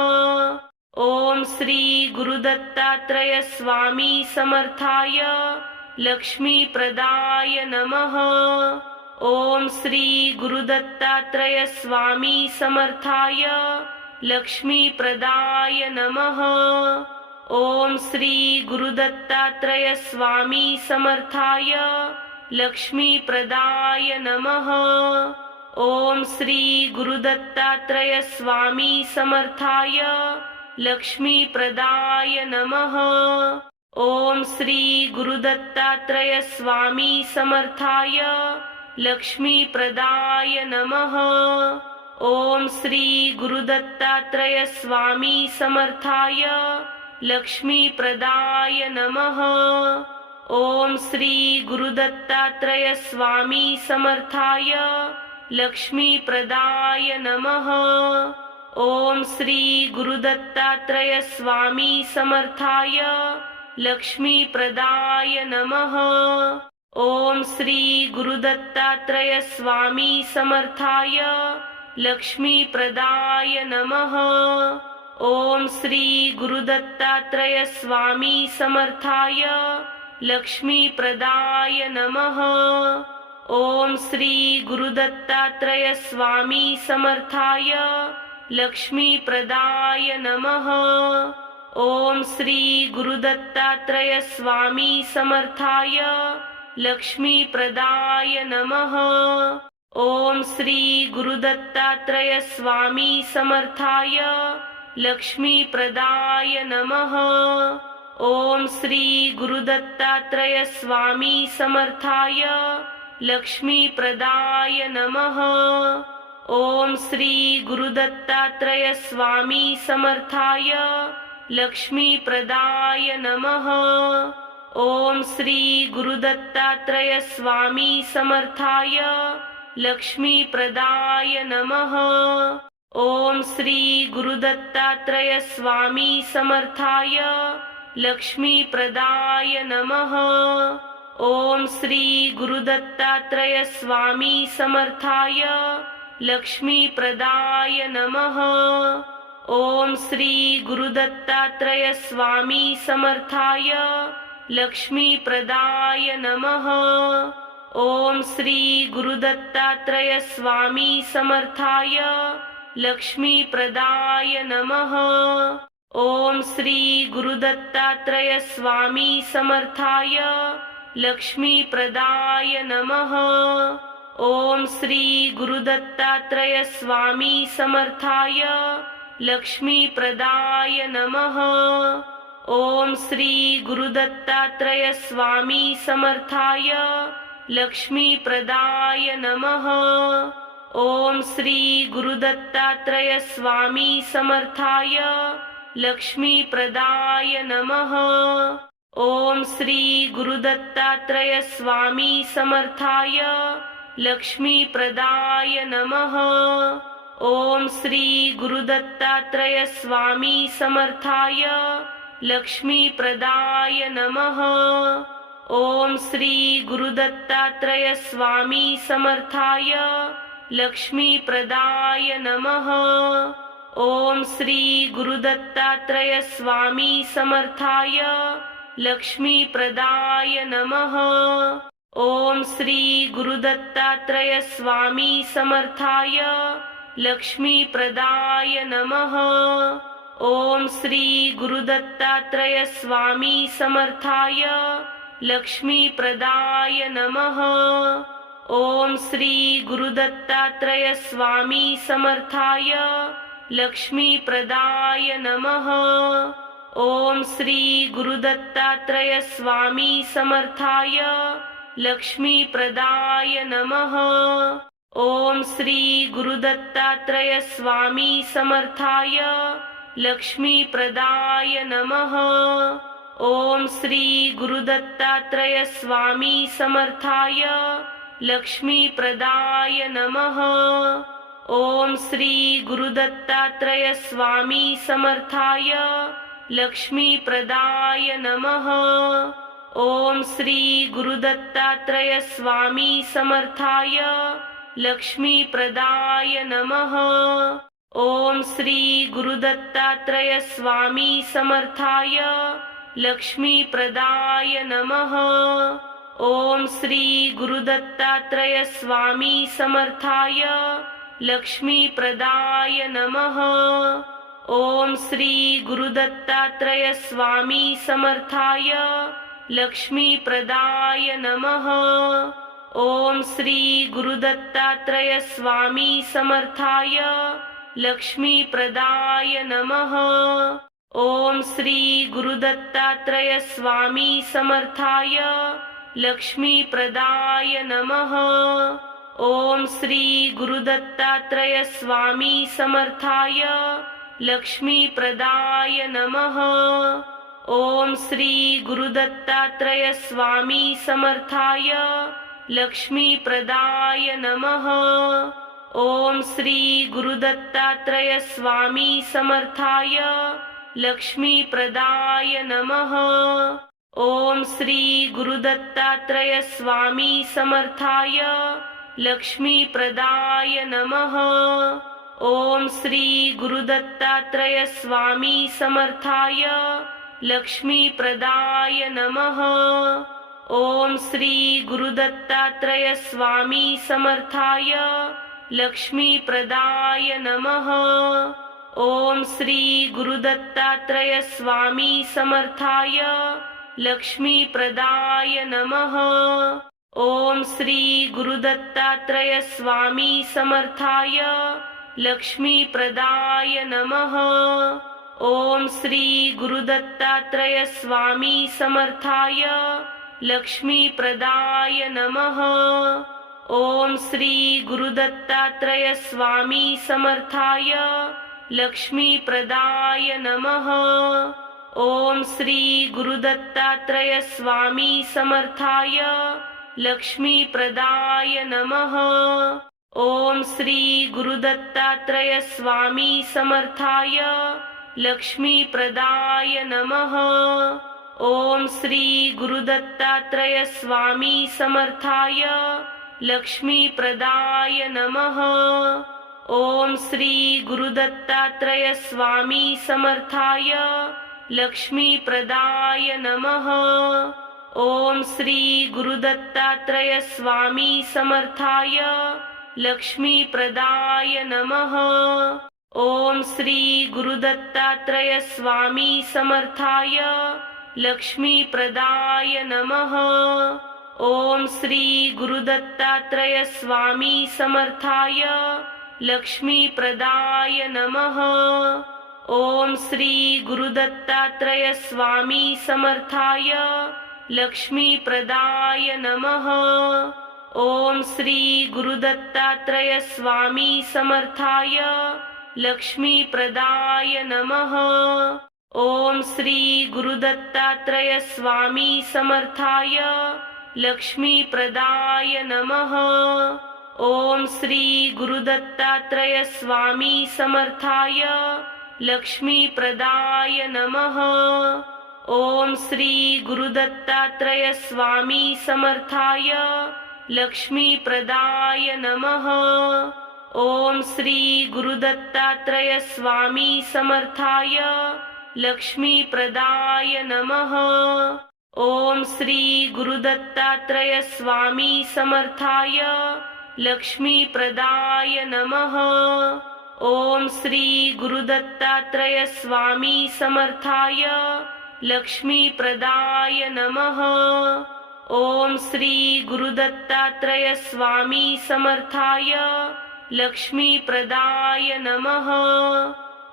ओम श्री गुरुदत्तात्रय स्वामी समर्थाय लक्ष्मीप्रदाय नमः। ओम श्री गुरुदत्तात्रय स्वामी समर्थाय लक्ष्मीप्रदाय नमः। ओम श्री गुरुदत्तात्रय स्वामी समर्थाय लक्ष्मीप्रदाय नमः। ओम श्री गुरुदत्तात्रय स्वामी समर्थाय लक्ष्मीप्रदाय नमः। ओम श्री गुरुदत्तात्रय स्वामी समर्थाय लक्ष्मीप्रदाय नमः। ओम श्री गुरुदत्तात्रय स्वामी समर्थाय लक्ष्मीप्रदाय नमः। ओम श्री गुरुदत्तात्रय स्वामी समर्थाय लक्ष्मीप्रदाय नमः। ओम श्री गुरुदत्तात्रय स्वामी समर्थाय लक्ष्मीप्रदाय नमः। ओम श्री गुरुदत्तात्रय स्वामी समर्थाय लक्ष्मीप्रदाय नमः। ओम श्री गुरुदत्तात्रय स्वामी समर्थाय लक्ष्मीप्रदाय नमः। ओम श्री गुरुदत्तात्रय स्वामी समर्थाय लक्ष्मीप्रदाय नमः। ओम श्री गुरुदत्तात्रय स्वामी समर्थाय लक्ष्मीप्रदाय नमः। ओम श्री गुरुदत्तात्रय स्वामी समर्थाय लक्ष्मीप्रदाय नमः। ओम श्री गुरुदत्तात्रय स्वामी समर्थाय लक्ष्मीप्रदाय नमः। ओम श्री गुरुदत्तात्रय स्वामी समर्थाय लक्ष्मीप्रदाय नमः। ओम श्री गुरुदत्तात्रय स्वामी समर्थाय लक्ष्मीप्रदाय नमः। ओम श्री गुरुदत्तात्रय स्वामी समर्थाय लक्ष्मीप्रदाय नमः। ओम श्री गुरुदत्तात्रय स्वामी समर्थाय लक्ष्मीप्रदाय नमः। ओम श्री गुरुदत्तात्रय स्वामी समर्थाय लक्ष्मीप्रदाय नमः। ओम श्री गुरुदत्तात्रय स्वामी समर्थाय लक्ष्मीप्रदाय नमः। ओम श्री गुरुदत्तात्रय स्वामी समर्थाय लक्ष्मीप्रदाय नमः। ओम श्री गुरुदत्तात्रय स्वामी समर्थाय लक्ष्मीप्रदाय नमः। ओम श्री गुरुदत्तात्रय स्वामी समर्थाय लक्ष्मीप्रदाय नमः। ओम श्री गुरुदत्तात्रय स्वामी समर्थाय लक्ष्मीप्रदाय नमः। ओम श्री गुरुदत्तात्रय स्वामी समर्थाय लक्ष्मीप्रदाय नमः। ओम श्री गुरुदत्तात्रय स्वामी समर्थाय लक्ष्मीप्रदाय नमः। ओम श्री गुरुदत्तात्रय स्वामी समर्थाय लक्ष्मीप्रदाय नमः। ओम श्री गुरुदत्तात्रय स्वामी समर्थाय लक्ष्मीप्रदाय नमः। ओम श्री गुरुदत्तात्रय स्वामी समर्थाय लक्ष्मीप्रदाय नमः। ओम श्री गुरुदत्तात्रय स्वामी समर्थाय लक्ष्मीप्रदाय नमः। ओम श्री गुरुदत्तात्रय स्वामी समर्थाय लक्ष्मीप्रदाय नमः। ओम श्री गुरुदत्तात्रय स्वामी समर्थाय लक्ष्मीप्रदाय नमः। ओम श्री गुरुदत्तात्रय स्वामी समर्थाय लक्ष्मीप्रदाय नमः। ओम श्री गुरुदत्तात्रय स्वामी समर्थाय लक्ष्मीप्रदाय नमः। ओम श्री गुरुदत्तात्रय स्वामी समर्थाय लक्ष्मीप्रदाय नमः। ओम श्री गुरुदत्तात्रय स्वामी समर्थाय लक्ष्मीप्रदाय नमः। ओम श्री गुरुदत्तात्रय स्वामी समर्थाय लक्ष्मीप्रदाय नमः। ओम श्री गुरुदत्तात्रय स्वामी समर्थाय लक्ष्मीप्रदाय नमः। ओम श्री गुरुदत्तात्रय स्वामी समर्थाय लक्ष्मीप्रदाय नमः। ओम श्री गुरुदत्तात्रय स्वामी समर्थाय लक्ष्मीप्रदाय नमः। ओम श्री गुरुदत्तात्रय स्वामी समर्थाय लक्ष्मीप्रदाय नमः। ओम श्री गुरुदत्तात्रय स्वामी समर्थाय लक्ष्मीप्रदाय नमः। ओम श्री गुरुदत्तात्रय स्वामी समर्थाय लक्ष्मीप्रदाय नमः। ओम श्री गुरुदत्तात्रय स्वामी समर्थाय लक्ष्मीप्रदाय नमः। ओम श्री गुरुदत्तात्रय स्वामी समर्थाय लक्ष्मीप्रदाय नमः। ओम श्री गुरुदत्तात्रय स्वामी समर्थाय लक्ष्मीप्रदाय नमः। ओम श्री गुरुदत्तात्रय स्वामी समर्थाय लक्ष्मीप्रदाय नमः। ओम श्री गुरुदत्तात्रय स्वामी समर्थाय लक्ष्मीप्रदाय नमः। ओम श्री गुरुदत्तात्रय स्वामी समर्थाय लक्ष्मीप्रदाय नमः। ओम श्री गुरुदत्तात्रय स्वामी समर्थाय लक्ष्मीप्रदाय नमः। ओम श्री गुरुदत्तात्रय स्वामी समर्थाय लक्ष्मीप्रदाय नमः। ओम श्री गुरुदत्तात्रय स्वामी समर्थाय लक्ष्मीप्रदाय नमः। ओम श्री गुरुदत्तात्रय स्वामी समर्थाय लक्ष्मीप्रदाय नमः। ओम श्री गुरुदत्तात्रय स्वामी समर्थाय लक्ष्मीप्रदाय नमः। ओम श्री गुरुदत्तात्रय स्वामी समर्थाय लक्ष्मीप्रदाय नमः। ओम श्री गुरुदत्तात्रय स्वामी समर्थाय लक्ष्मीप्रदाय नमः। ओम श्री गुरुदत्तात्रय स्वामी समर्थाय लक्ष्मीप्रदाय नमः। ओम श्री गुरुदत्तात्रय स्वामी समर्थाय लक्ष्मीप्रदाय नमः। ओम श्री गुरुदत्तात्रय स्वामी समर्थाय लक्ष्मीप्रदाय नमः। ओम श्री गुरुदत्तात्रय स्वामी समर्थाय लक्ष्मीप्रदाय नमः। ओम श्री गुरुदत्तात्रय स्वामी समर्थाय लक्ष्मीप्रदाय नमः। ओम श्री गुरुदत्तात्रय स्वामी समर्थाय लक्ष्मीप्रदाय नमः। ओम श्री गुरुदत्तात्रय स्वामी समर्थाय लक्ष्मीप्रदाय नमः। ओम श्री गुरुदत्तात्रय स्वामी समर्थाय लक्ष्मीप्रदाय नमः। ओम श्री गुरुदत्तात्रय स्वामी समर्थाय लक्ष्मीप्रदाय नमः। ओम श्री गुरुदत्तात्रय स्वामी समर्थाय लक्ष्मीप्रदाय नमः। ओम श्री गुरुदत्तात्रय स्वामी समर्थाय लक्ष्मीप्रदाय नमः।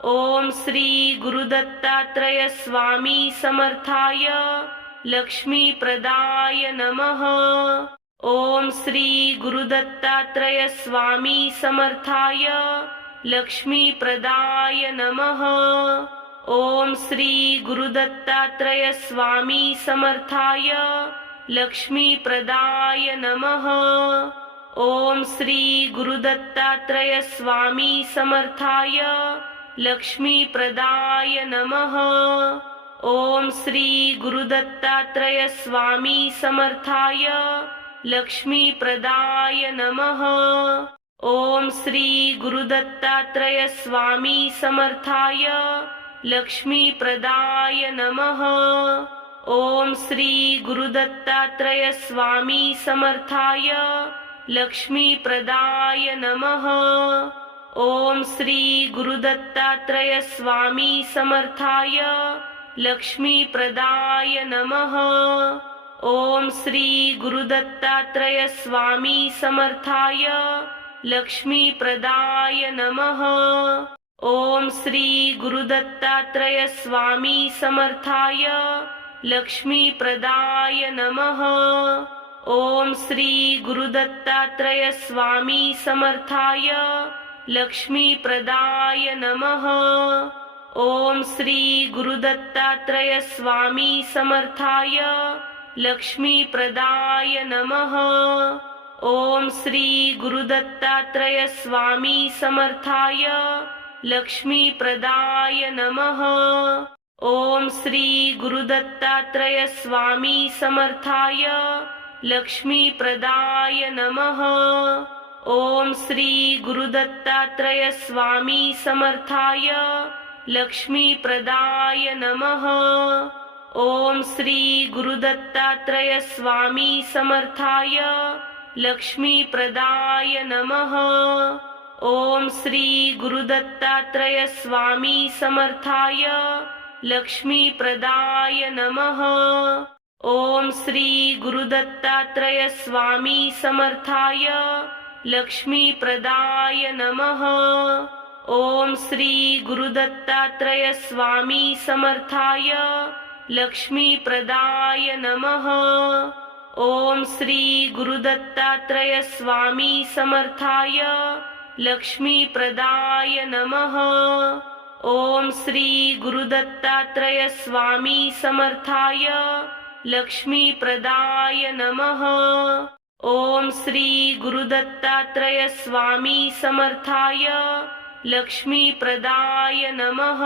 ओम श्री गुरुदत्तात्रय स्वामी समर्थाय लक्ष्मीप्रदाय नमः। ओम श्री गुरुदत्तात्रय स्वामी समर्थाय लक्ष्मीप्रदाय नमः। ओम श्री गुरुदत्तात्रय स्वामी समर्थाय लक्ष्मीप्रदाय नमः। ओम श्री गुरुदत्तात्रय स्वामी समर्थाय लक्ष्मीप्रदाय नमः। ओम श्री गुरुदत्तात्रय स्वामी समर्थाय लक्ष्मीप्रदाय नमः। ओम श्री गुरुदत्तात्रय स्वामी समर्थाय लक्ष्मीप्रदाय नमः। ओम श्री गुरुदत्तात्रय स्वामी समर्थाय लक्ष्मीप्रदाय नमः। ओम श्री गुरुदत्तात्रय स्वामी समर्थाय लक्ष्मीप्रदाय नमः। ओम श्री गुरुदत्तात्रय स्वामी समर्थाय लक्ष्मीप्रदाय नमः। ओम श्री गुरुदत्तात्रय स्वामी समर्थाय लक्ष्मीप्रदाय नमः। ओम श्री गुरुदत्तात्रय स्वामी समर्थाय लक्ष्मीप्रदाय नमः। ओम श्री गुरुदत्तात्रय स्वामी समर्थाय लक्ष्मीप्रदाय नमः। ओम श्री गुरुदत्तात्रय स्वामी समर्थाय लक्ष्मीप्रदाय नमः। ओम श्री गुरुदत्तात्रय स्वामी समर्थाय लक्ष्मीप्रदाय नमः। ओम श्री गुरुदत्तात्रय स्वामी समर्थाय लक्ष्मीप्रदाय नमः। ओम श्री गुरुदत्तात्रय स्वामी समर्थाय लक्ष्मीप्रदाय नमः। ओम श्री गुरुदत्तात्रय स्वामी समर्थाय लक्ष्मीप्रदाय नमः। ओम श्री गुरुदत्तात्रय स्वामी समर्थाय लक्ष्मीप्रदाय नमः। ओम श्री गुरुदत्तात्रय स्वामी समर्थाय लक्ष्मीप्रदाय नमः। ओम श्री गुरुदत्तात्रय स्वामी समर्थाय लक्ष्मीप्रदाय नमः। ओम श्री गुरुदत्तात्रय स्वामी समर्थाय लक्ष्मीप्रदाय नमः। ओम श्री गुरुदत्तात्रय स्वामी समर्थाय लक्ष्मीप्रदाय नमः।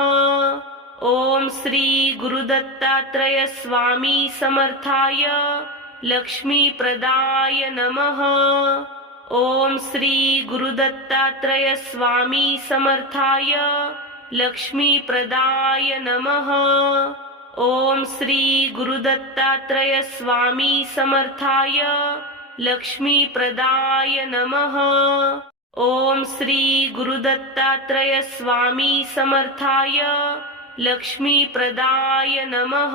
ओम श्री गुरुदत्तात्रय स्वामी समर्थाय लक्ष्मीप्रदाय नमः। ओम श्री गुरुदत्तात्रय स्वामी समर्थाय लक्ष्मीप्रदाय नमः। ओम श्री गुरुदत्तात्रय स्वामी समर्थाय लक्ष्मीप्रदाय नमः। ओम श्री गुरुदत्तात्रय स्वामी समर्थाय लक्ष्मीप्रदाय नमः।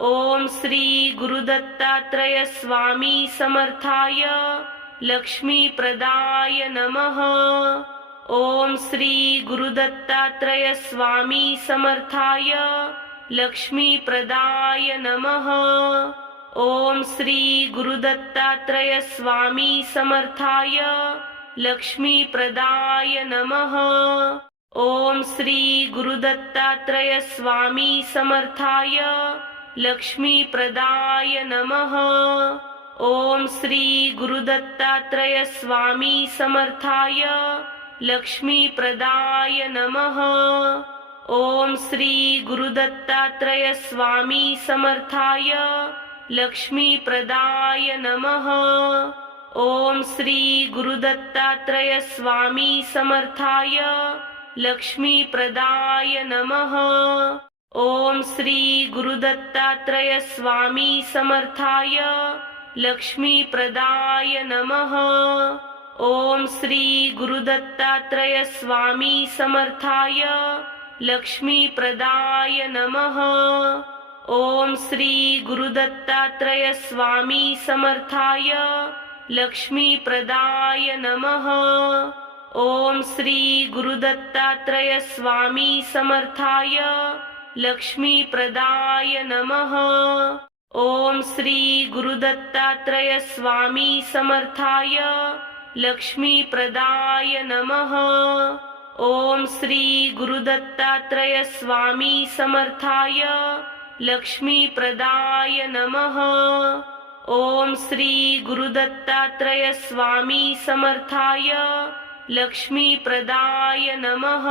ओम श्री गुरुदत्तात्रय स्वामी समर्थाय लक्ष्मीप्रदाय नमः। ओम श्री गुरुदत्तात्रय स्वामी समर्थाय लक्ष्मीप्रदाय नमः। ओम श्री गुरुदत्तात्रय स्वामी समर्थाय लक्ष्मीप्रदाय नमः। ओम श्री गुरुदत्तात्रय स्वामी समर्थाय लक्ष्मीप्रदाय नमः। ओम श्री गुरुदत्तात्रय स्वामी समर्थाय लक्ष्मीप्रदाय नमः। ओम श्री गुरुदत्तात्रय स्वामी समर्थाय लक्ष्मीप्रदाय नमः। ओम श्री गुरुदत्तात्रय स्वामी समर्थाय लक्ष्मीप्रदाय नमः। ओम श्री गुरुदत्तात्रय स्वामी समर्थाय लक्ष्मीप्रदाय नमः। ओम श्री गुरुदत्तात्रय स्वामी समर्थाय लक्ष्मीप्रदाय नमः। ओम श्री गुरुदत्तात्रय स्वामी समर्थाय लक्ष्मीप्रदाय नमः। ओम श्री गुरुदत्तात्रय स्वामी समर्थाय लक्ष्मीप्रदाय नमः। ओम श्री गुरुदत्तात्रय स्वामी समर्थाय लक्ष्मीप्रदाय नमः। ओम श्री गुरुदत्तात्रय स्वामी समर्थाय लक्ष्मीप्रदाय नमः। ओम श्री गुरुदत्तात्रय स्वामी समर्थाय लक्ष्मीप्रदाय नमः।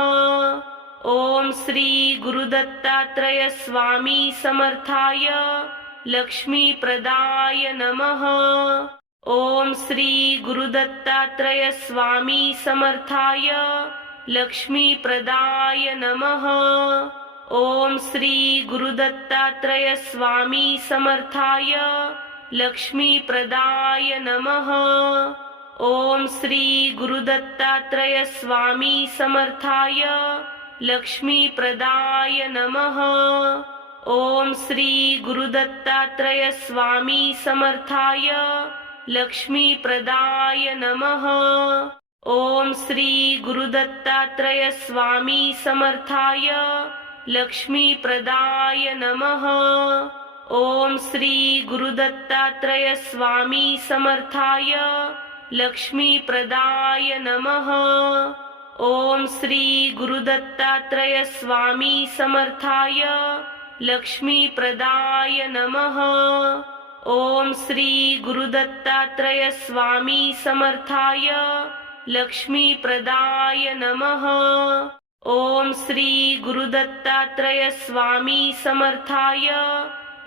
ओम श्री गुरुदत्तात्रय स्वामी समर्थाय लक्ष्मीप्रदाय नमः। ओम श्री गुरुदत्तात्रय स्वामी समर्थाय लक्ष्मीप्रदाय नमः। ओम श्री गुरुदत्तात्रय स्वामी समर्थाय लक्ष्मीप्रदाय नमः। ओम श्री गुरुदत्तात्रय स्वामी समर्थाय लक्ष्मीप्रदाय नमः। ओम श्री गुरुदत्तात्रय स्वामी समर्थाय लक्ष्मीप्रदाय नमः। ओम श्री गुरुदत्तात्रय स्वामी समर्थाय लक्ष्मीप्रदाय नमः। ओम श्री गुरुदत्तात्रय स्वामी समर्थाय लक्ष्मीप्रदाय नमः। ओम श्री गुरुदत्तात्रय स्वामी समर्थाय लक्ष्मीप्रदाय नमः। ओम श्री गुरुदत्तात्रय स्वामी समर्थाय लक्ष्मीप्रदाय नमः। ओम श्री गुरुदत्तात्रय स्वामी समर्थाय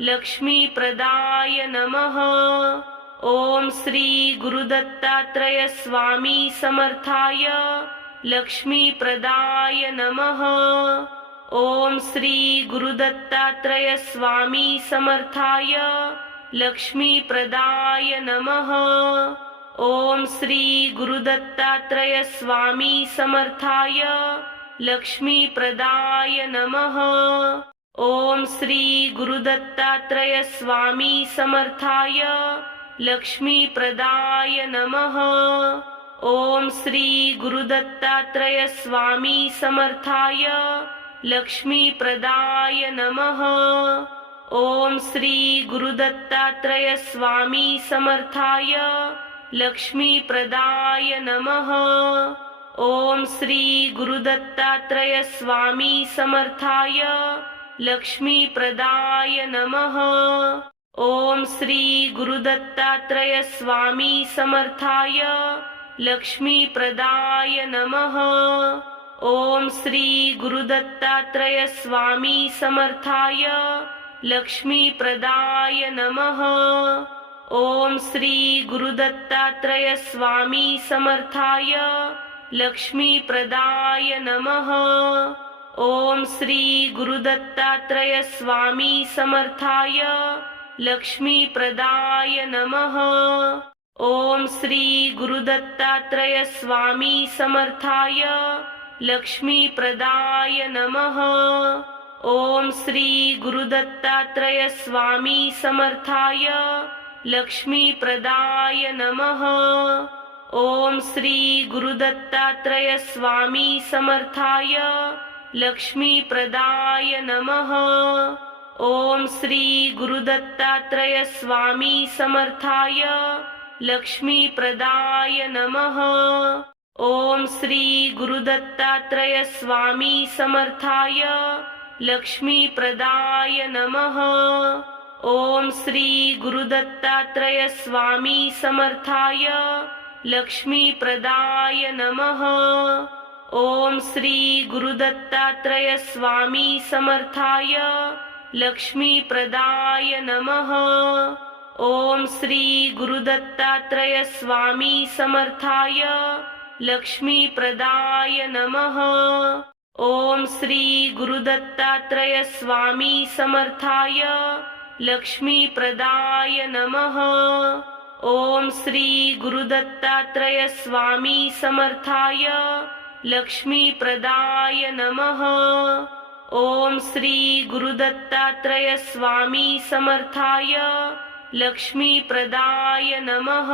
लक्ष्मीप्रदाय नमः। ओम श्री गुरुदत्तात्रय स्वामी समर्थाय लक्ष्मीप्रदाय नमः। ओम श्री गुरुदत्तात्रय स्वामी समर्थाय लक्ष्मीप्रदाय नमः। ओम श्री गुरुदत्तात्रय स्वामी समर्थाय लक्ष्मीप्रदाय नमः। ओम श्री गुरुदत्तात्रय स्वामी समर्थाय लक्ष्मीप्रदाय नमः। ओम श्री गुरुदत्तात्रय स्वामी समर्थाय लक्ष्मीप्रदाय नमः। ओम श्री गुरुदत्तात्रय स्वामी समर्थाय लक्ष्मीप्रदाय नमः। ओम श्री गुरुदत्तात्रय स्वामी समर्थाय लक्ष्मीप्रदाय नमः। ओम श्री गुरुदत्तात्रय स्वामी समर्थाय लक्ष्मीप्रदाय नमः। ओम श्री गुरुदत्तात्रय स्वामी समर्थाय लक्ष्मीप्रदाय नमः। ओम श्री गुरुदत्तात्रय स्वामी समर्थाय लक्ष्मीप्रदाय नमः। ओम श्री गुरुदत्तात्रय स्वामी समर्थाय लक्ष्मीप्रदाय नमः। ओम श्री गुरुदत्तात्रय स्वामी समर्थाय लक्ष्मीप्रदाय नमः। ओम श्री गुरुदत्तात्रय स्वामी समर्थाय लक्ष्मीप्रदाय नमः। ओम श्री गुरुदत्तात्रय स्वामी समर्थाय लक्ष्मीप्रदाय नमः। ओम श्री गुरुदत्तात्रय स्वामी समर्थाय लक्ष्मीप्रदाय नमः। ओम श्री गुरुदत्तात्रय स्वामी समर्थाय लक्ष्मीप्रदाय नमः। ओम श्री गुरुदत्तात्रय स्वामी समर्थाय लक्ष्मीप्रदाय नमः। ओम श्री गुरुदत्तात्रय स्वामी समर्थाय लक्ष्मीप्रदाय नमः। ओम श्री गुरुदत्तात्रय स्वामी समर्थाय लक्ष्मीप्रदाय नमः। ओम श्री गुरुदत्तात्रय स्वामी समर्थाय लक्ष्मीप्रदाय नमः। ओम श्री गुरुदत्तात्रय स्वामी समर्थाय लक्ष्मीप्रदाय नमः। ओम श्री गुरुदत्तात्रय स्वामी समर्थाय लक्ष्मीप्रदाय नमः।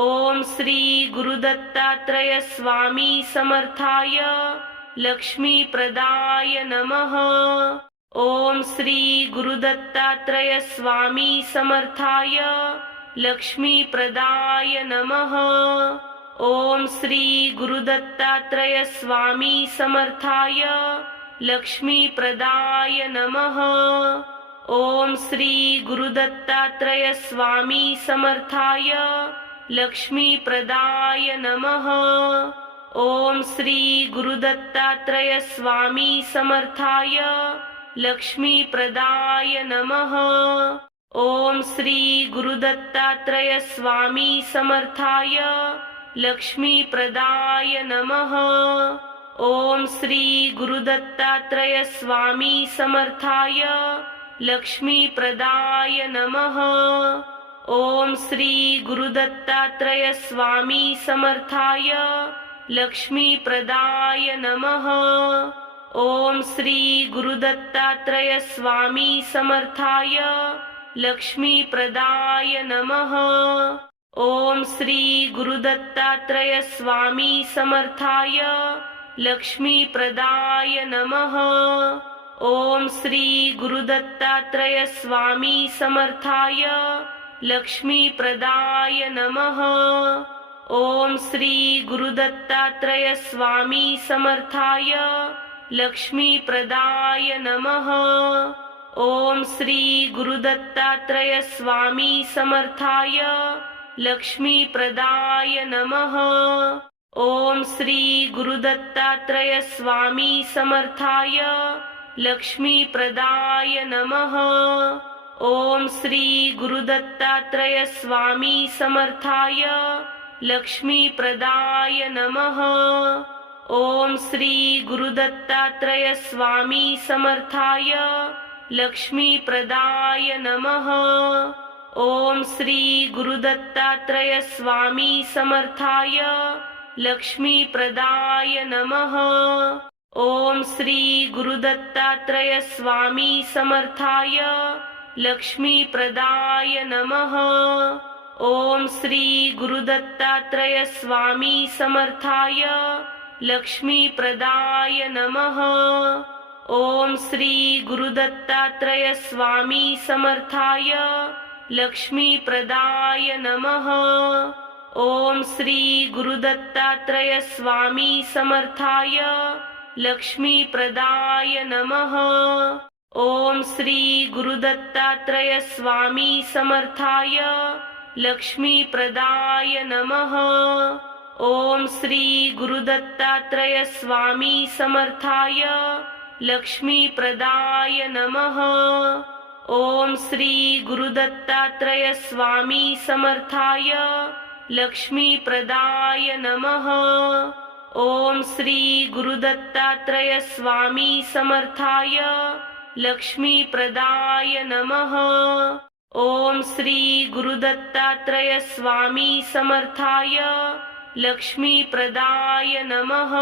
ओम श्री गुरुदत्तात्रय स्वामी समर्थाय लक्ष्मीप्रदाय नमः। ओम श्री गुरुदत्तात्रय स्वामी समर्थाय लक्ष्मीप्रदाय नमः। ओम श्री गुरुदत्तात्रय स्वामी समर्थाय लक्ष्मीप्रदाय नमः। ओम श्री गुरुदत्तात्रय स्वामी समर्थाय लक्ष्मीप्रदाय नमः। ओम श्री गुरुदत्तात्रय स्वामी समर्थाय लक्ष्मीप्रदाय नमः। ओम श्री गुरुदत्तात्रय स्वामी समर्थाय लक्ष्मीप्रदाय नमः। ओम श्री गुरुदत्तात्रय स्वामी समर्थाय लक्ष्मीप्रदाय नमः। ओम श्री गुरुदत्तात्रय स्वामी समर्थाय लक्ष्मीप्रदाय नमः। ओम श्री गुरुदत्तात्रय स्वामी समर्थाय लक्ष्मीप्रदाय नमः। ओम श्री गुरुदत्तात्रय स्वामी समर्थाय लक्ष्मीप्रदाय नमः। ओम श्री गुरुदत्तात्रय स्वामी समर्थाय लक्ष्मीप्रदाय नमः। ओम श्री गुरुदत्तात्रय स्वामी समर्थाय लक्ष्मीप्रदाय नमः। ओम श्री गुरुदत्तात्रय स्वामी समर्थाय लक्ष्मीप्रदाय नमः। ओम श्री गुरुदत्तात्रय स्वामी समर्थाय लक्ष्मीप्रदाय नमः। ओम श्री गुरुदत्तात्रय स्वामी समर्थाय लक्ष्मीप्रदाय नमः। ओम श्री गुरुदत्तात्रय स्वामी समर्थाय लक्ष्मीप्रदाय नमः। ओम श्री गुरुदत्तात्रय स्वामी समर्थाय लक्ष्मीप्रदाय नमः। ओम श्री गुरुदत्तात्रय स्वामी समर्थाय लक्ष्मीप्रदाय नमः। ओम श्री गुरुदत्तात्रय स्वामी समर्थाय लक्ष्मीप्रदाय नमः। ओम श्री गुरुदत्तात्रय स्वामी समर्थाय लक्ष्मीप्रदाय नमः। ओम श्री गुरुदत्तात्रय स्वामी समर्थाय लक्ष्मीप्रदाय नमः। ओम श्री गुरुदत्तात्रय स्वामी समर्थाय लक्ष्मीप्रदाय नमः। ओम श्री गुरुदत्तात्रय स्वामी समर्थाय लक्ष्मीप्रदाय नमः। ओम श्री गुरुदत्तात्रय स्वामी समर्थाय लक्ष्मीप्रदाय नमः। ओम श्री गुरुदत्तात्रय स्वामी समर्थाय लक्ष्मीप्रदाय नमः। ओम श्री गुरुदत्तात्रय स्वामी समर्थाय लक्ष्मीप्रदाय नमः।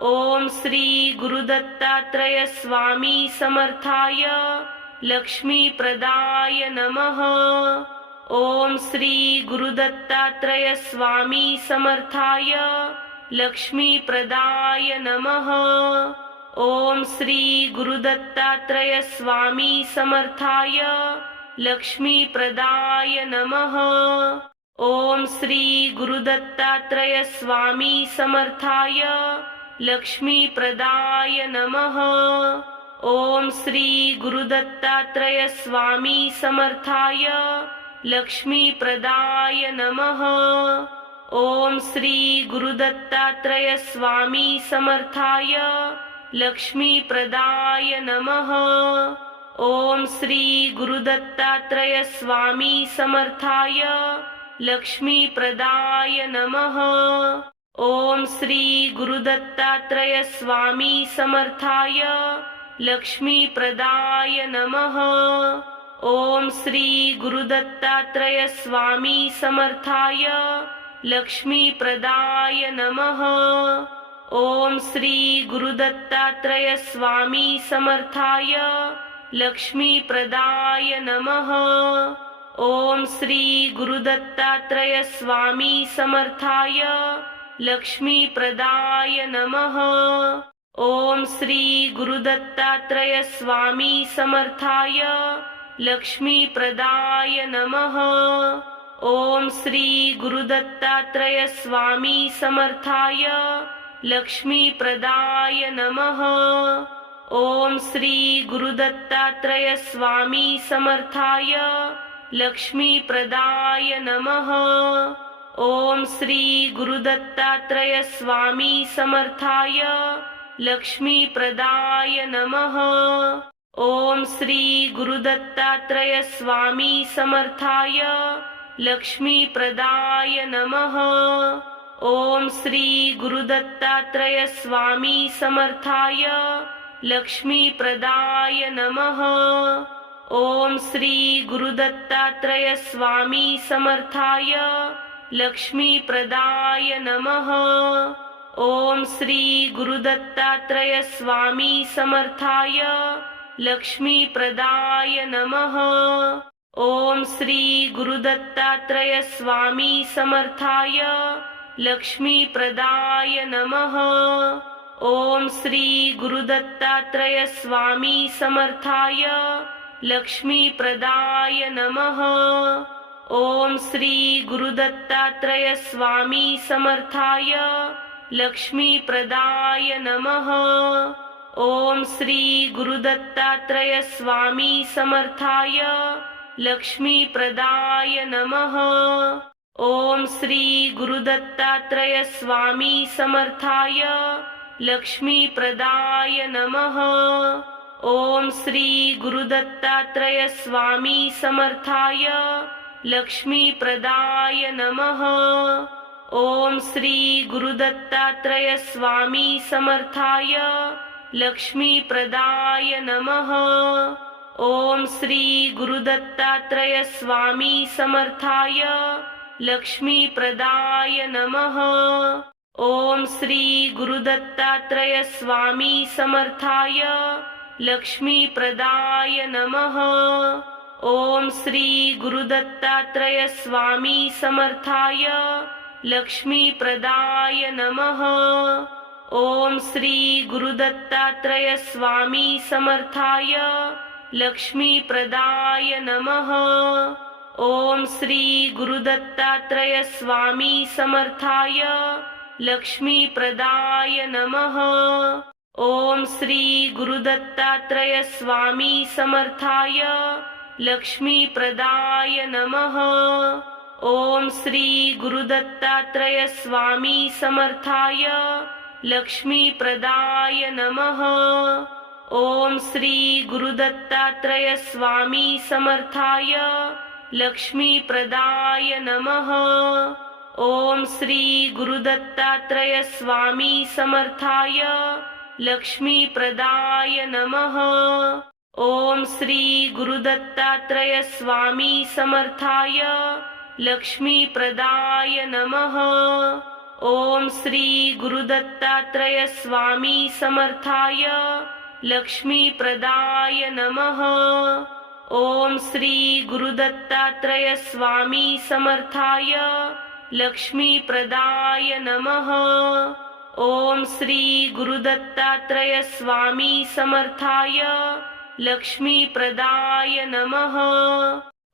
ओम श्री गुरुदत्तात्रय स्वामी समर्थाय लक्ष्मीप्रदाय नमः। ओम श्री गुरुदत्तात्रय स्वामी समर्थाय लक्ष्मीप्रदाय नमः। ओम श्री गुरुदत्तात्रय स्वामी समर्थाय लक्ष्मीप्रदाय नमः। ओम श्री गुरुदत्तात्रय स्वामी समर्थाय लक्ष्मीप्रदाय नमः। ओम श्री गुरुदत्तात्रय स्वामी समर्थाय लक्ष्मीप्रदाय नमः। ओम श्री गुरुदत्तात्रय स्वामी समर्थाय लक्ष्मीप्रदाय नमः। ओम श्री गुरुदत्तात्रय स्वामी समर्थाय लक्ष्मीप्रदाय नमः। ओम श्री गुरुदत्तात्रय स्वामी समर्थाय लक्ष्मीप्रदाय नमः। ओम श्री गुरुदत्तात्रय स्वामी समर्थाय लक्ष्मीप्रदाय नमः। ओम श्री गुरुदत्तात्रय स्वामी समर्थाय लक्ष्मीप्रदाय नमः। ओम श्री गुरुदत्तात्रय स्वामी समर्थाय लक्ष्मीप्रदाय नमः। ओम श्री गुरुदत्तात्रय स्वामी समर्थाय लक्ष्मीप्रदाय नमः। ओम श्री गुरुदत्तात्रय स्वामी समर्थाय लक्ष्मीप्रदाय नमः। ओम श्री गुरुदत्तात्रय स्वामी समर्थाय लक्ष्मीप्रदाय नमः। ओम श्री गुरुदत्तात्रय स्वामी समर्थाय लक्ष्मीप्रदाय नमः। ओम श्री गुरुदत्तात्रय स्वामी समर्थाय लक्ष्मीप्रदाय नमः। ओम श्री गुरुदत्तात्रय स्वामी समर्थाय लक्ष्मीप्रदाय नमः। ओम श्री गुरुदत्तात्रय स्वामी समर्थाय लक्ष्मीप्रदाय नमः। ओम श्री गुरुदत्तात्रय स्वामी समर्थाय लक्ष्मीप्रदाय नमः। ओम श्री गुरुदत्तात्रय स्वामी समर्थाय लक्ष्मीप्रदाय नमः। ओम श्री गुरुदत्तात्रय स्वामी समर्थाय लक्ष्मीप्रदाय नमः। ओम श्री गुरुदत्तात्रय स्वामी समर्थाय लक्ष्मीप्रदाय नमः। ओम श्री गुरुदत्तात्रय स्वामी समर्थाय लक्ष्मीप्रदाय नमः। ओम श्री गुरुदत्तात्रय स्वामी समर्थाय लक्ष्मीप्रदाय नमः। ओम श्री गुरुदत्तात्रय स्वामी समर्थाय लक्ष्मीप्रदाय नमः। ओम श्री गुरुदत्तात्रय स्वामी समर्थाय लक्ष्मीप्रदाय नमः। ओम श्री गुरुदत्तात्रय स्वामी समर्थाय लक्ष्मीप्रदाय नमः। ओम श्री गुरुदत्तात्रय स्वामी समर्थाय लक्ष्मीप्रदाय नमः। ओम श्री गुरुदत्तात्रय स्वामी समर्थाय लक्ष्मीप्रदाय नमः। ओम श्री गुरुदत्तात्रय स्वामी समर्थाय लक्ष्मीप्रदाय नमः। ओम श्री गुरुदत्तात्रय स्वामी समर्थाय लक्ष्मीप्रदाय नमः। ओम श्री गुरुदत्तात्रय स्वामी समर्थाय लक्ष्मीप्रदाय नमः। ओम श्री गुरुदत्तात्रय स्वामी समर्थाय लक्ष्मीप्रदाय नमः। ओम श्री गुरुदत्तात्रय स्वामी समर्थाय लक्ष्मीप्रदाय नमः। ओम श्री गुरुदत्तात्रय स्वामी समर्थाय लक्ष्मीप्रदाय नमः। ओम श्री गुरुदत्तात्रय स्वामी समर्थाय लक्ष्मीप्रदाय नमः। ओम श्री गुरुदत्तात्रय स्वामी समर्थाय लक्ष्मीप्रदाय नमः। ओम श्री गुरुदत्तात्रय स्वामी समर्थाय लक्ष्मीप्रदाय नमः। ओम श्री गुरुदत्तात्रय स्वामी समर्थाय लक्ष्मीप्रदाय नमः।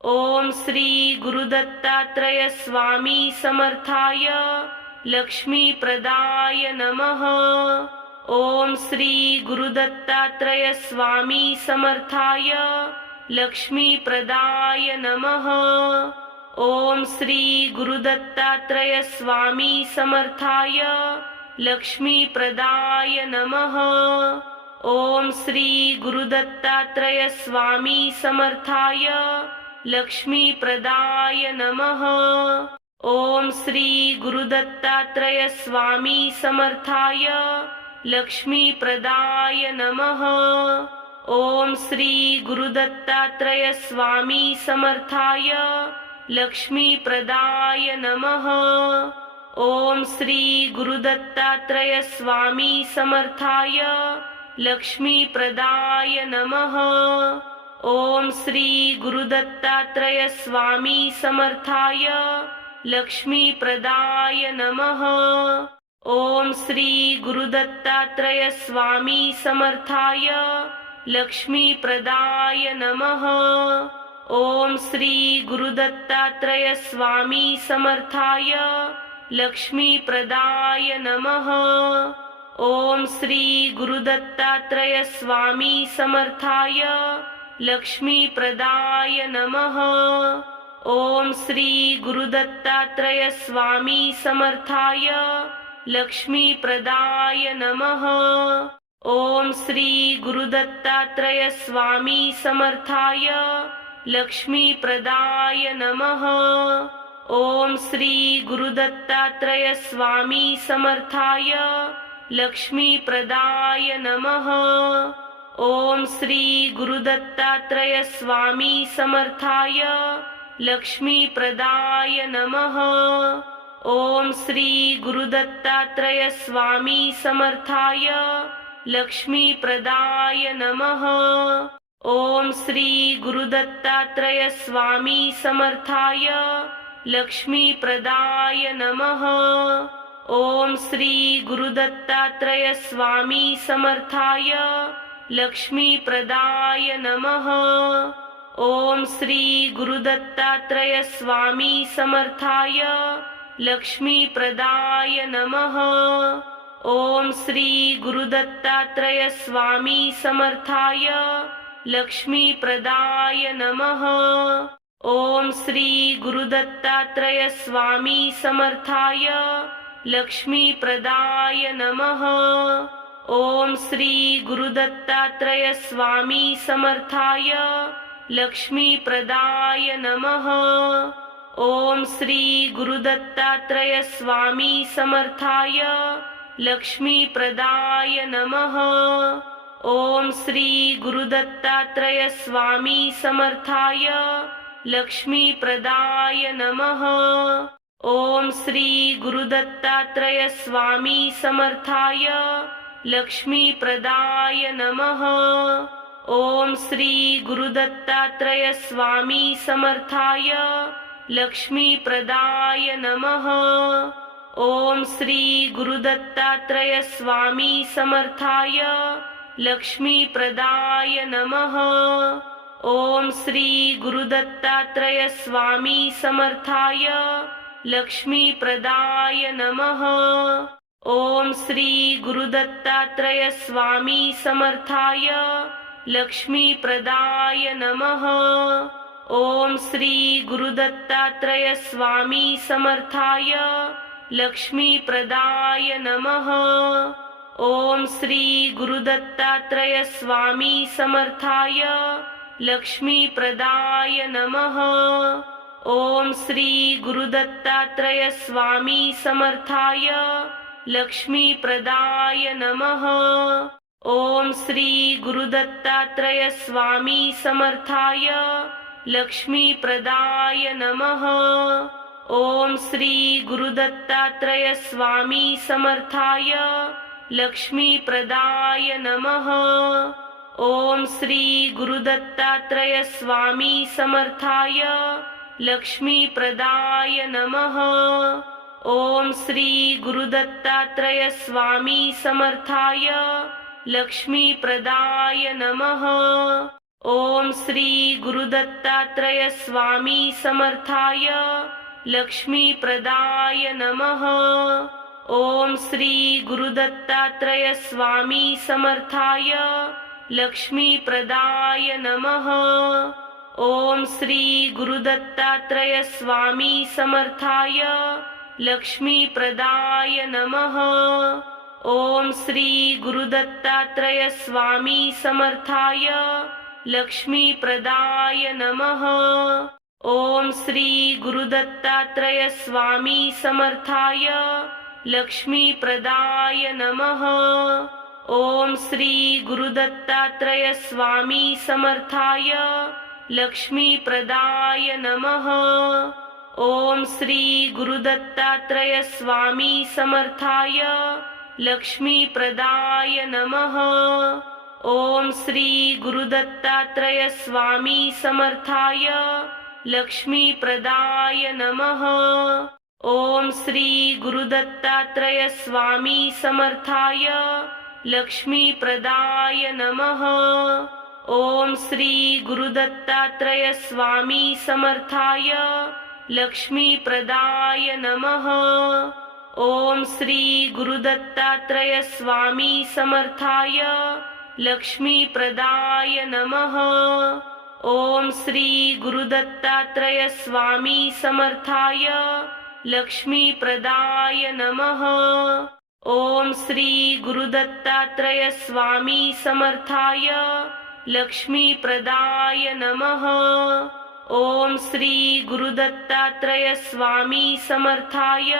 ओम श्री गुरुदत्तात्रय स्वामी समर्थाय लक्ष्मीप्रदाय नमः। ओम श्री गुरुदत्तात्रय स्वामी समर्थाय लक्ष्मीप्रदाय नमः। ओम श्री गुरुदत्तात्रय स्वामी समर्थाय लक्ष्मीप्रदाय नमः। ओम श्री गुरुदत्तात्रय स्वामी समर्थाय लक्ष्मीप्रदाय नमः। ओम श्री गुरुदत्तात्रय स्वामी समर्थाय लक्ष्मीप्रदाय नमः। ओम श्री गुरुदत्तात्रय स्वामी समर्थाय लक्ष्मीप्रदाय नमः। ओम श्री गुरुदत्तात्रय स्वामी समर्थाय लक्ष्मीप्रदाय नमः। ओम श्री गुरुदत्तात्रय स्वामी समर्थाय लक्ष्मीप्रदाय नमः। ओम श्री गुरुदत्तात्रय स्वामी समर्थाय लक्ष्मीप्रदाय नमः। ओम श्री गुरुदत्तात्रय स्वामी समर्थाय लक्ष्मीप्रदाय नमः। ओम श्री गुरुदत्तात्रय स्वामी समर्थाय लक्ष्मीप्रदाय नमः। ओम श्री गुरुदत्तात्रय स्वामी समर्थाय लक्ष्मीप्रदाय नमः। ओम श्री गुरुदत्तात्रय स्वामी समर्थाय लक्ष्मीप्रदाय नमः। ओम श्री गुरुदत्तात्रय स्वामी समर्थाय लक्ष्मीप्रदाय नमः। ओम श्री गुरुदत्तात्रय स्वामी समर्थाय लक्ष्मीप्रदाय नमः। ओम श्री गुरुदत्तात्रय स्वामी समर्थाय लक्ष्मीप्रदाय नमः। ओम श्री गुरुदत्तात्रय स्वामी समर्थाय लक्ष्मीप्रदाय नमः। ओम श्री गुरुदत्तात्रय स्वामी समर्थाय लक्ष्मीप्रदाय नमः। ओम श्री गुरुदत्तात्रय स्वामी समर्थाय लक्ष्मीप्रदाय नमः। ओम श्री गुरुदत्तात्रय स्वामी समर्थाय लक्ष्मीप्रदाय नमः। ओम श्री गुरुदत्तात्रय स्वामी समर्थाय लक्ष्मीप्रदाय नमः। ओम श्री गुरुदत्तात्रय स्वामी समर्थाय लक्ष्मीप्रदाय नमः। ओम श्री गुरुदत्तात्रय स्वामी समर्थाय लक्ष्मीप्रदाय नमः। ओम श्री गुरुदत्तात्रय स्वामी समर्थाय लक्ष्मीप्रदाय नमः। ओम श्री गुरुदत्तात्रय स्वामी समर्थाय लक्ष्मीप्रदाय नमः। ओम श्री गुरुदत्तात्रय स्वामी समर्थाय लक्ष्मीप्रदाय नमः। ओम श्री गुरुदत्तात्रय स्वामी समर्थाय लक्ष्मीप्रदाय नमः। ओम श्री गुरुदत्तात्रय स्वामी समर्थाय लक्ष्मीप्रदाय नमः। ओम श्री गुरुदत्तात्रय स्वामी समर्थाय लक्ष्मीप्रदाय नमः। ओम श्री गुरुदत्तात्रय स्वामी समर्थाय लक्ष्मीप्रदाय नमः। ओम श्री गुरुदत्तात्रय स्वामी समर्थाय लक्ष्मीप्रदाय नमः। ओम श्री गुरुदत्तात्रय स्वामी समर्थाय लक्ष्मीप्रदाय नमः। ओम श्री गुरुदत्तात्रय स्वामी समर्थाय लक्ष्मीप्रदाय नमः। ओम श्री गुरुदत्तात्रय स्वामी समर्थाय लक्ष्मीप्रदाय नमः। ओम श्री गुरुदत्तात्रय स्वामी समर्थाय लक्ष्मीप्रदाय नमः। ओम श्री गुरुदत्तात्रय स्वामी समर्थाय लक्ष्मीप्रदाय नमः। ओम श्री गुरुदत्तात्रय स्वामी समर्थाय लक्ष्मीप्रदाय नमः। ओम श्री गुरुदत्तात्रय स्वामी समर्थाय लक्ष्मीप्रदाय नमः। ओम श्री गुरुदत्तात्रय स्वामी समर्थाय लक्ष्मीप्रदाय नमः। ओम श्री गुरुदत्तात्रय स्वामी समर्थाय लक्ष्मीप्रदाय नमः। ओम श्री गुरुदत्तात्रय स्वामी समर्थाय लक्ष्मीप्रदाय नमः। ओम श्री गुरुदत्तात्रय स्वामी समर्थाय लक्ष्मीप्रदाय नमः। ओम श्री गुरुदत्तात्रय स्वामी समर्थाय लक्ष्मीप्रदाय नमः। ओम श्री गुरुदत्तात्रय स्वामी समर्थाय लक्ष्मीप्रदाय नमः। ओम श्री गुरुदत्तात्रय स्वामी समर्थाय लक्ष्मीप्रदाय नमः। ओम श्री गुरुदत्तात्रय स्वामी समर्थाय लक्ष्मीप्रदाय नमः। ओम श्री गुरुदत्तात्रय स्वामी समर्थाय लक्ष्मीप्रदाय नमः। ओम श्री गुरुदत्तात्रय स्वामी समर्थाय लक्ष्मीप्रदाय नमः। ओम श्री गुरुदत्तात्रय स्वामी समर्थाय लक्ष्मीप्रदाय नमः। ओम श्री गुरुदत्तात्रय स्वामी समर्थाय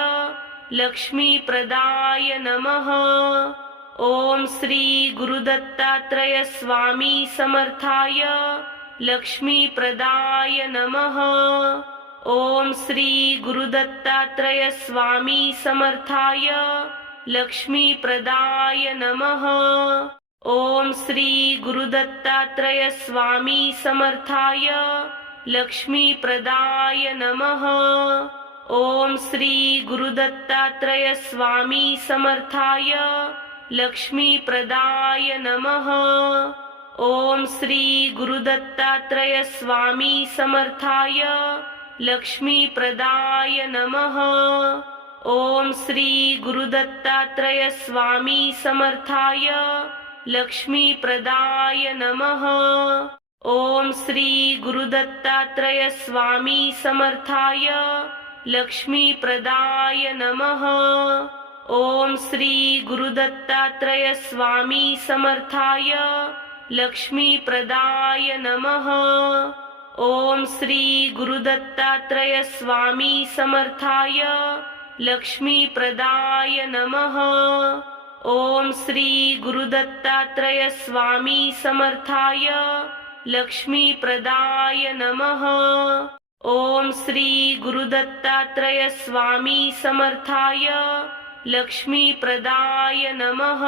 लक्ष्मीप्रदाय नमः। ओम श्री गुरुदत्तात्रय स्वामी समर्थाय लक्ष्मीप्रदाय नमः। ओम श्री गुरुदत्तात्रय स्वामी समर्थाय लक्ष्मीप्रदाय नमः। ओम श्री गुरुदत्तात्रय स्वामी समर्थाय लक्ष्मीप्रदाय नमः। ओम श्री गुरुदत्तात्रय स्वामी समर्थाय लक्ष्मीप्रदाय नमः। ओम श्री गुरुदत्तात्रय स्वामी समर्थाय लक्ष्मीप्रदाय नमः। ओम श्री गुरुदत्तात्रय स्वामी समर्थाय लक्ष्मीप्रदाय नमः। ओम श्री गुरुदत्तात्रय स्वामी समर्थाय लक्ष्मीप्रदाय नमः। ओम श्री गुरुदत्तात्रय स्वामी समर्थाय लक्ष्मीप्रदाय नमः। ओम श्री गुरुदत्तात्रय स्वामी समर्थाय लक्ष्मीप्रदाय नमः। ओम श्री गुरुदत्तात्रय स्वामी समर्थाय लक्ष्मीप्रदाय नमः। ओम श्री गुरुदत्तात्रय स्वामी समर्थाय लक्ष्मीप्रदाय नमः।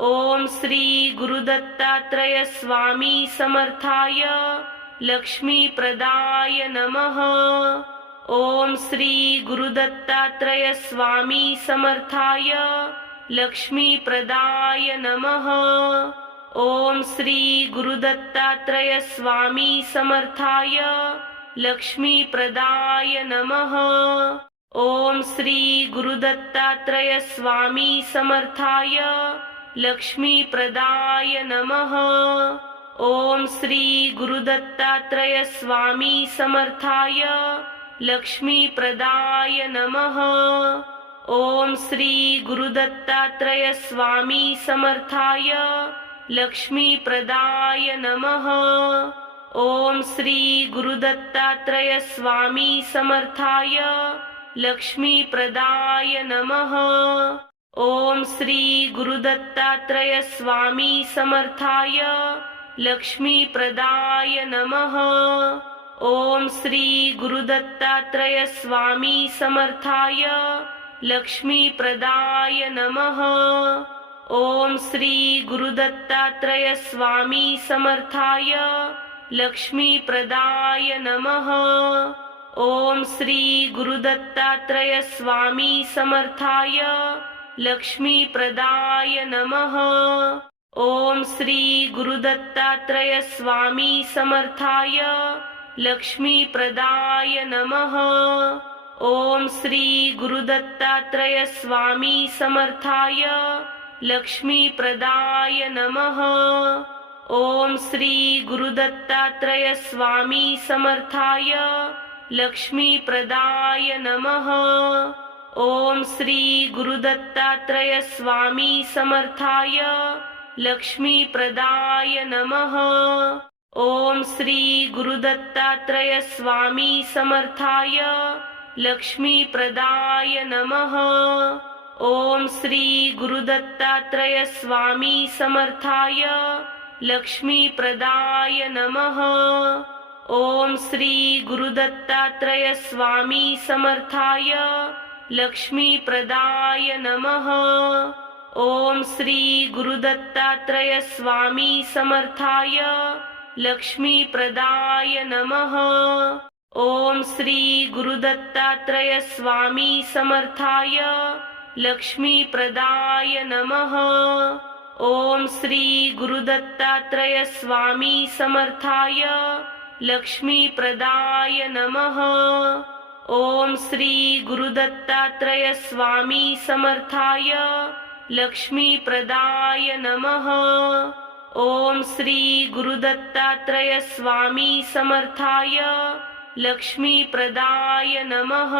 ओम श्री गुरुदत्तात्रय स्वामी समर्थाय लक्ष्मीप्रदाय नमः। ओम श्री गुरुदत्तात्रय स्वामी समर्थाय लक्ष्मीप्रदाय नमः। ओम श्री गुरुदत्तात्रय स्वामी समर्थाय लक्ष्मीप्रदाय नमः। ओम श्री गुरुदत्तात्रय स्वामी समर्थाय लक्ष्मीप्रदाय नमः। ओम श्री गुरुदत्तात्रय स्वामी समर्थाय लक्ष्मीप्रदाय नमः। ओम श्री गुरुदत्तात्रय स्वामी समर्थाय लक्ष्मीप्रदाय नमः। ओम श्री गुरुदत्तात्रय स्वामी समर्थाय लक्ष्मीप्रदाय नमः। ओम श्री गुरुदत्तात्रय स्वामी समर्थाय लक्ष्मीप्रदाय नमः। ओम श्री गुरुदत्तात्रय स्वामी समर्थाय लक्ष्मीप्रदाय नमः। ओम श्री गुरुदत्तात्रय स्वामी समर्थाय लक्ष्मीप्रदाय नमः। ओम श्री गुरुदत्तात्रय स्वामी समर्थाय लक्ष्मीप्रदाय नमः। ओम श्री गुरुदत्तात्रय स्वामी समर्थाय लक्ष्मीप्रदाय नमः। ओम श्री गुरुदत्तात्रय स्वामी समर्थाय लक्ष्मीप्रदाय नमः। ओम श्री गुरुदत्तात्रय स्वामी समर्थाय लक्ष्मीप्रदाय नमः। ओम श्री गुरुदत्तात्रय स्वामी समर्थाय लक्ष्मीप्रदाय नमः। ओम श्री गुरुदत्तात्रय स्वामी समर्थाय लक्ष्मीप्रदाय नमः। ओम श्री गुरुदत्तात्रय स्वामी समर्थाय लक्ष्मीप्रदाय नमः। ओम श्री गुरुदत्तात्रय स्वामी समर्थाय लक्ष्मीप्रदाय नमः। ओम श्री गुरुदत्तात्रय स्वामी समर्थाय लक्ष्मीप्रदाय नमः। ओम श्री गुरुदत्तात्रय स्वामी समर्थाय लक्ष्मीप्रदाय नमः। ओम श्री गुरुदत्तात्रय स्वामी समर्थाय लक्ष्मीप्रदाय नमः। ओम श्री गुरुदत्तात्रय स्वामी समर्थाय लक्ष्मीप्रदाय नमः। ओम श्री गुरुदत्तात्रय स्वामी समर्थाय लक्ष्मीप्रदाय नमः।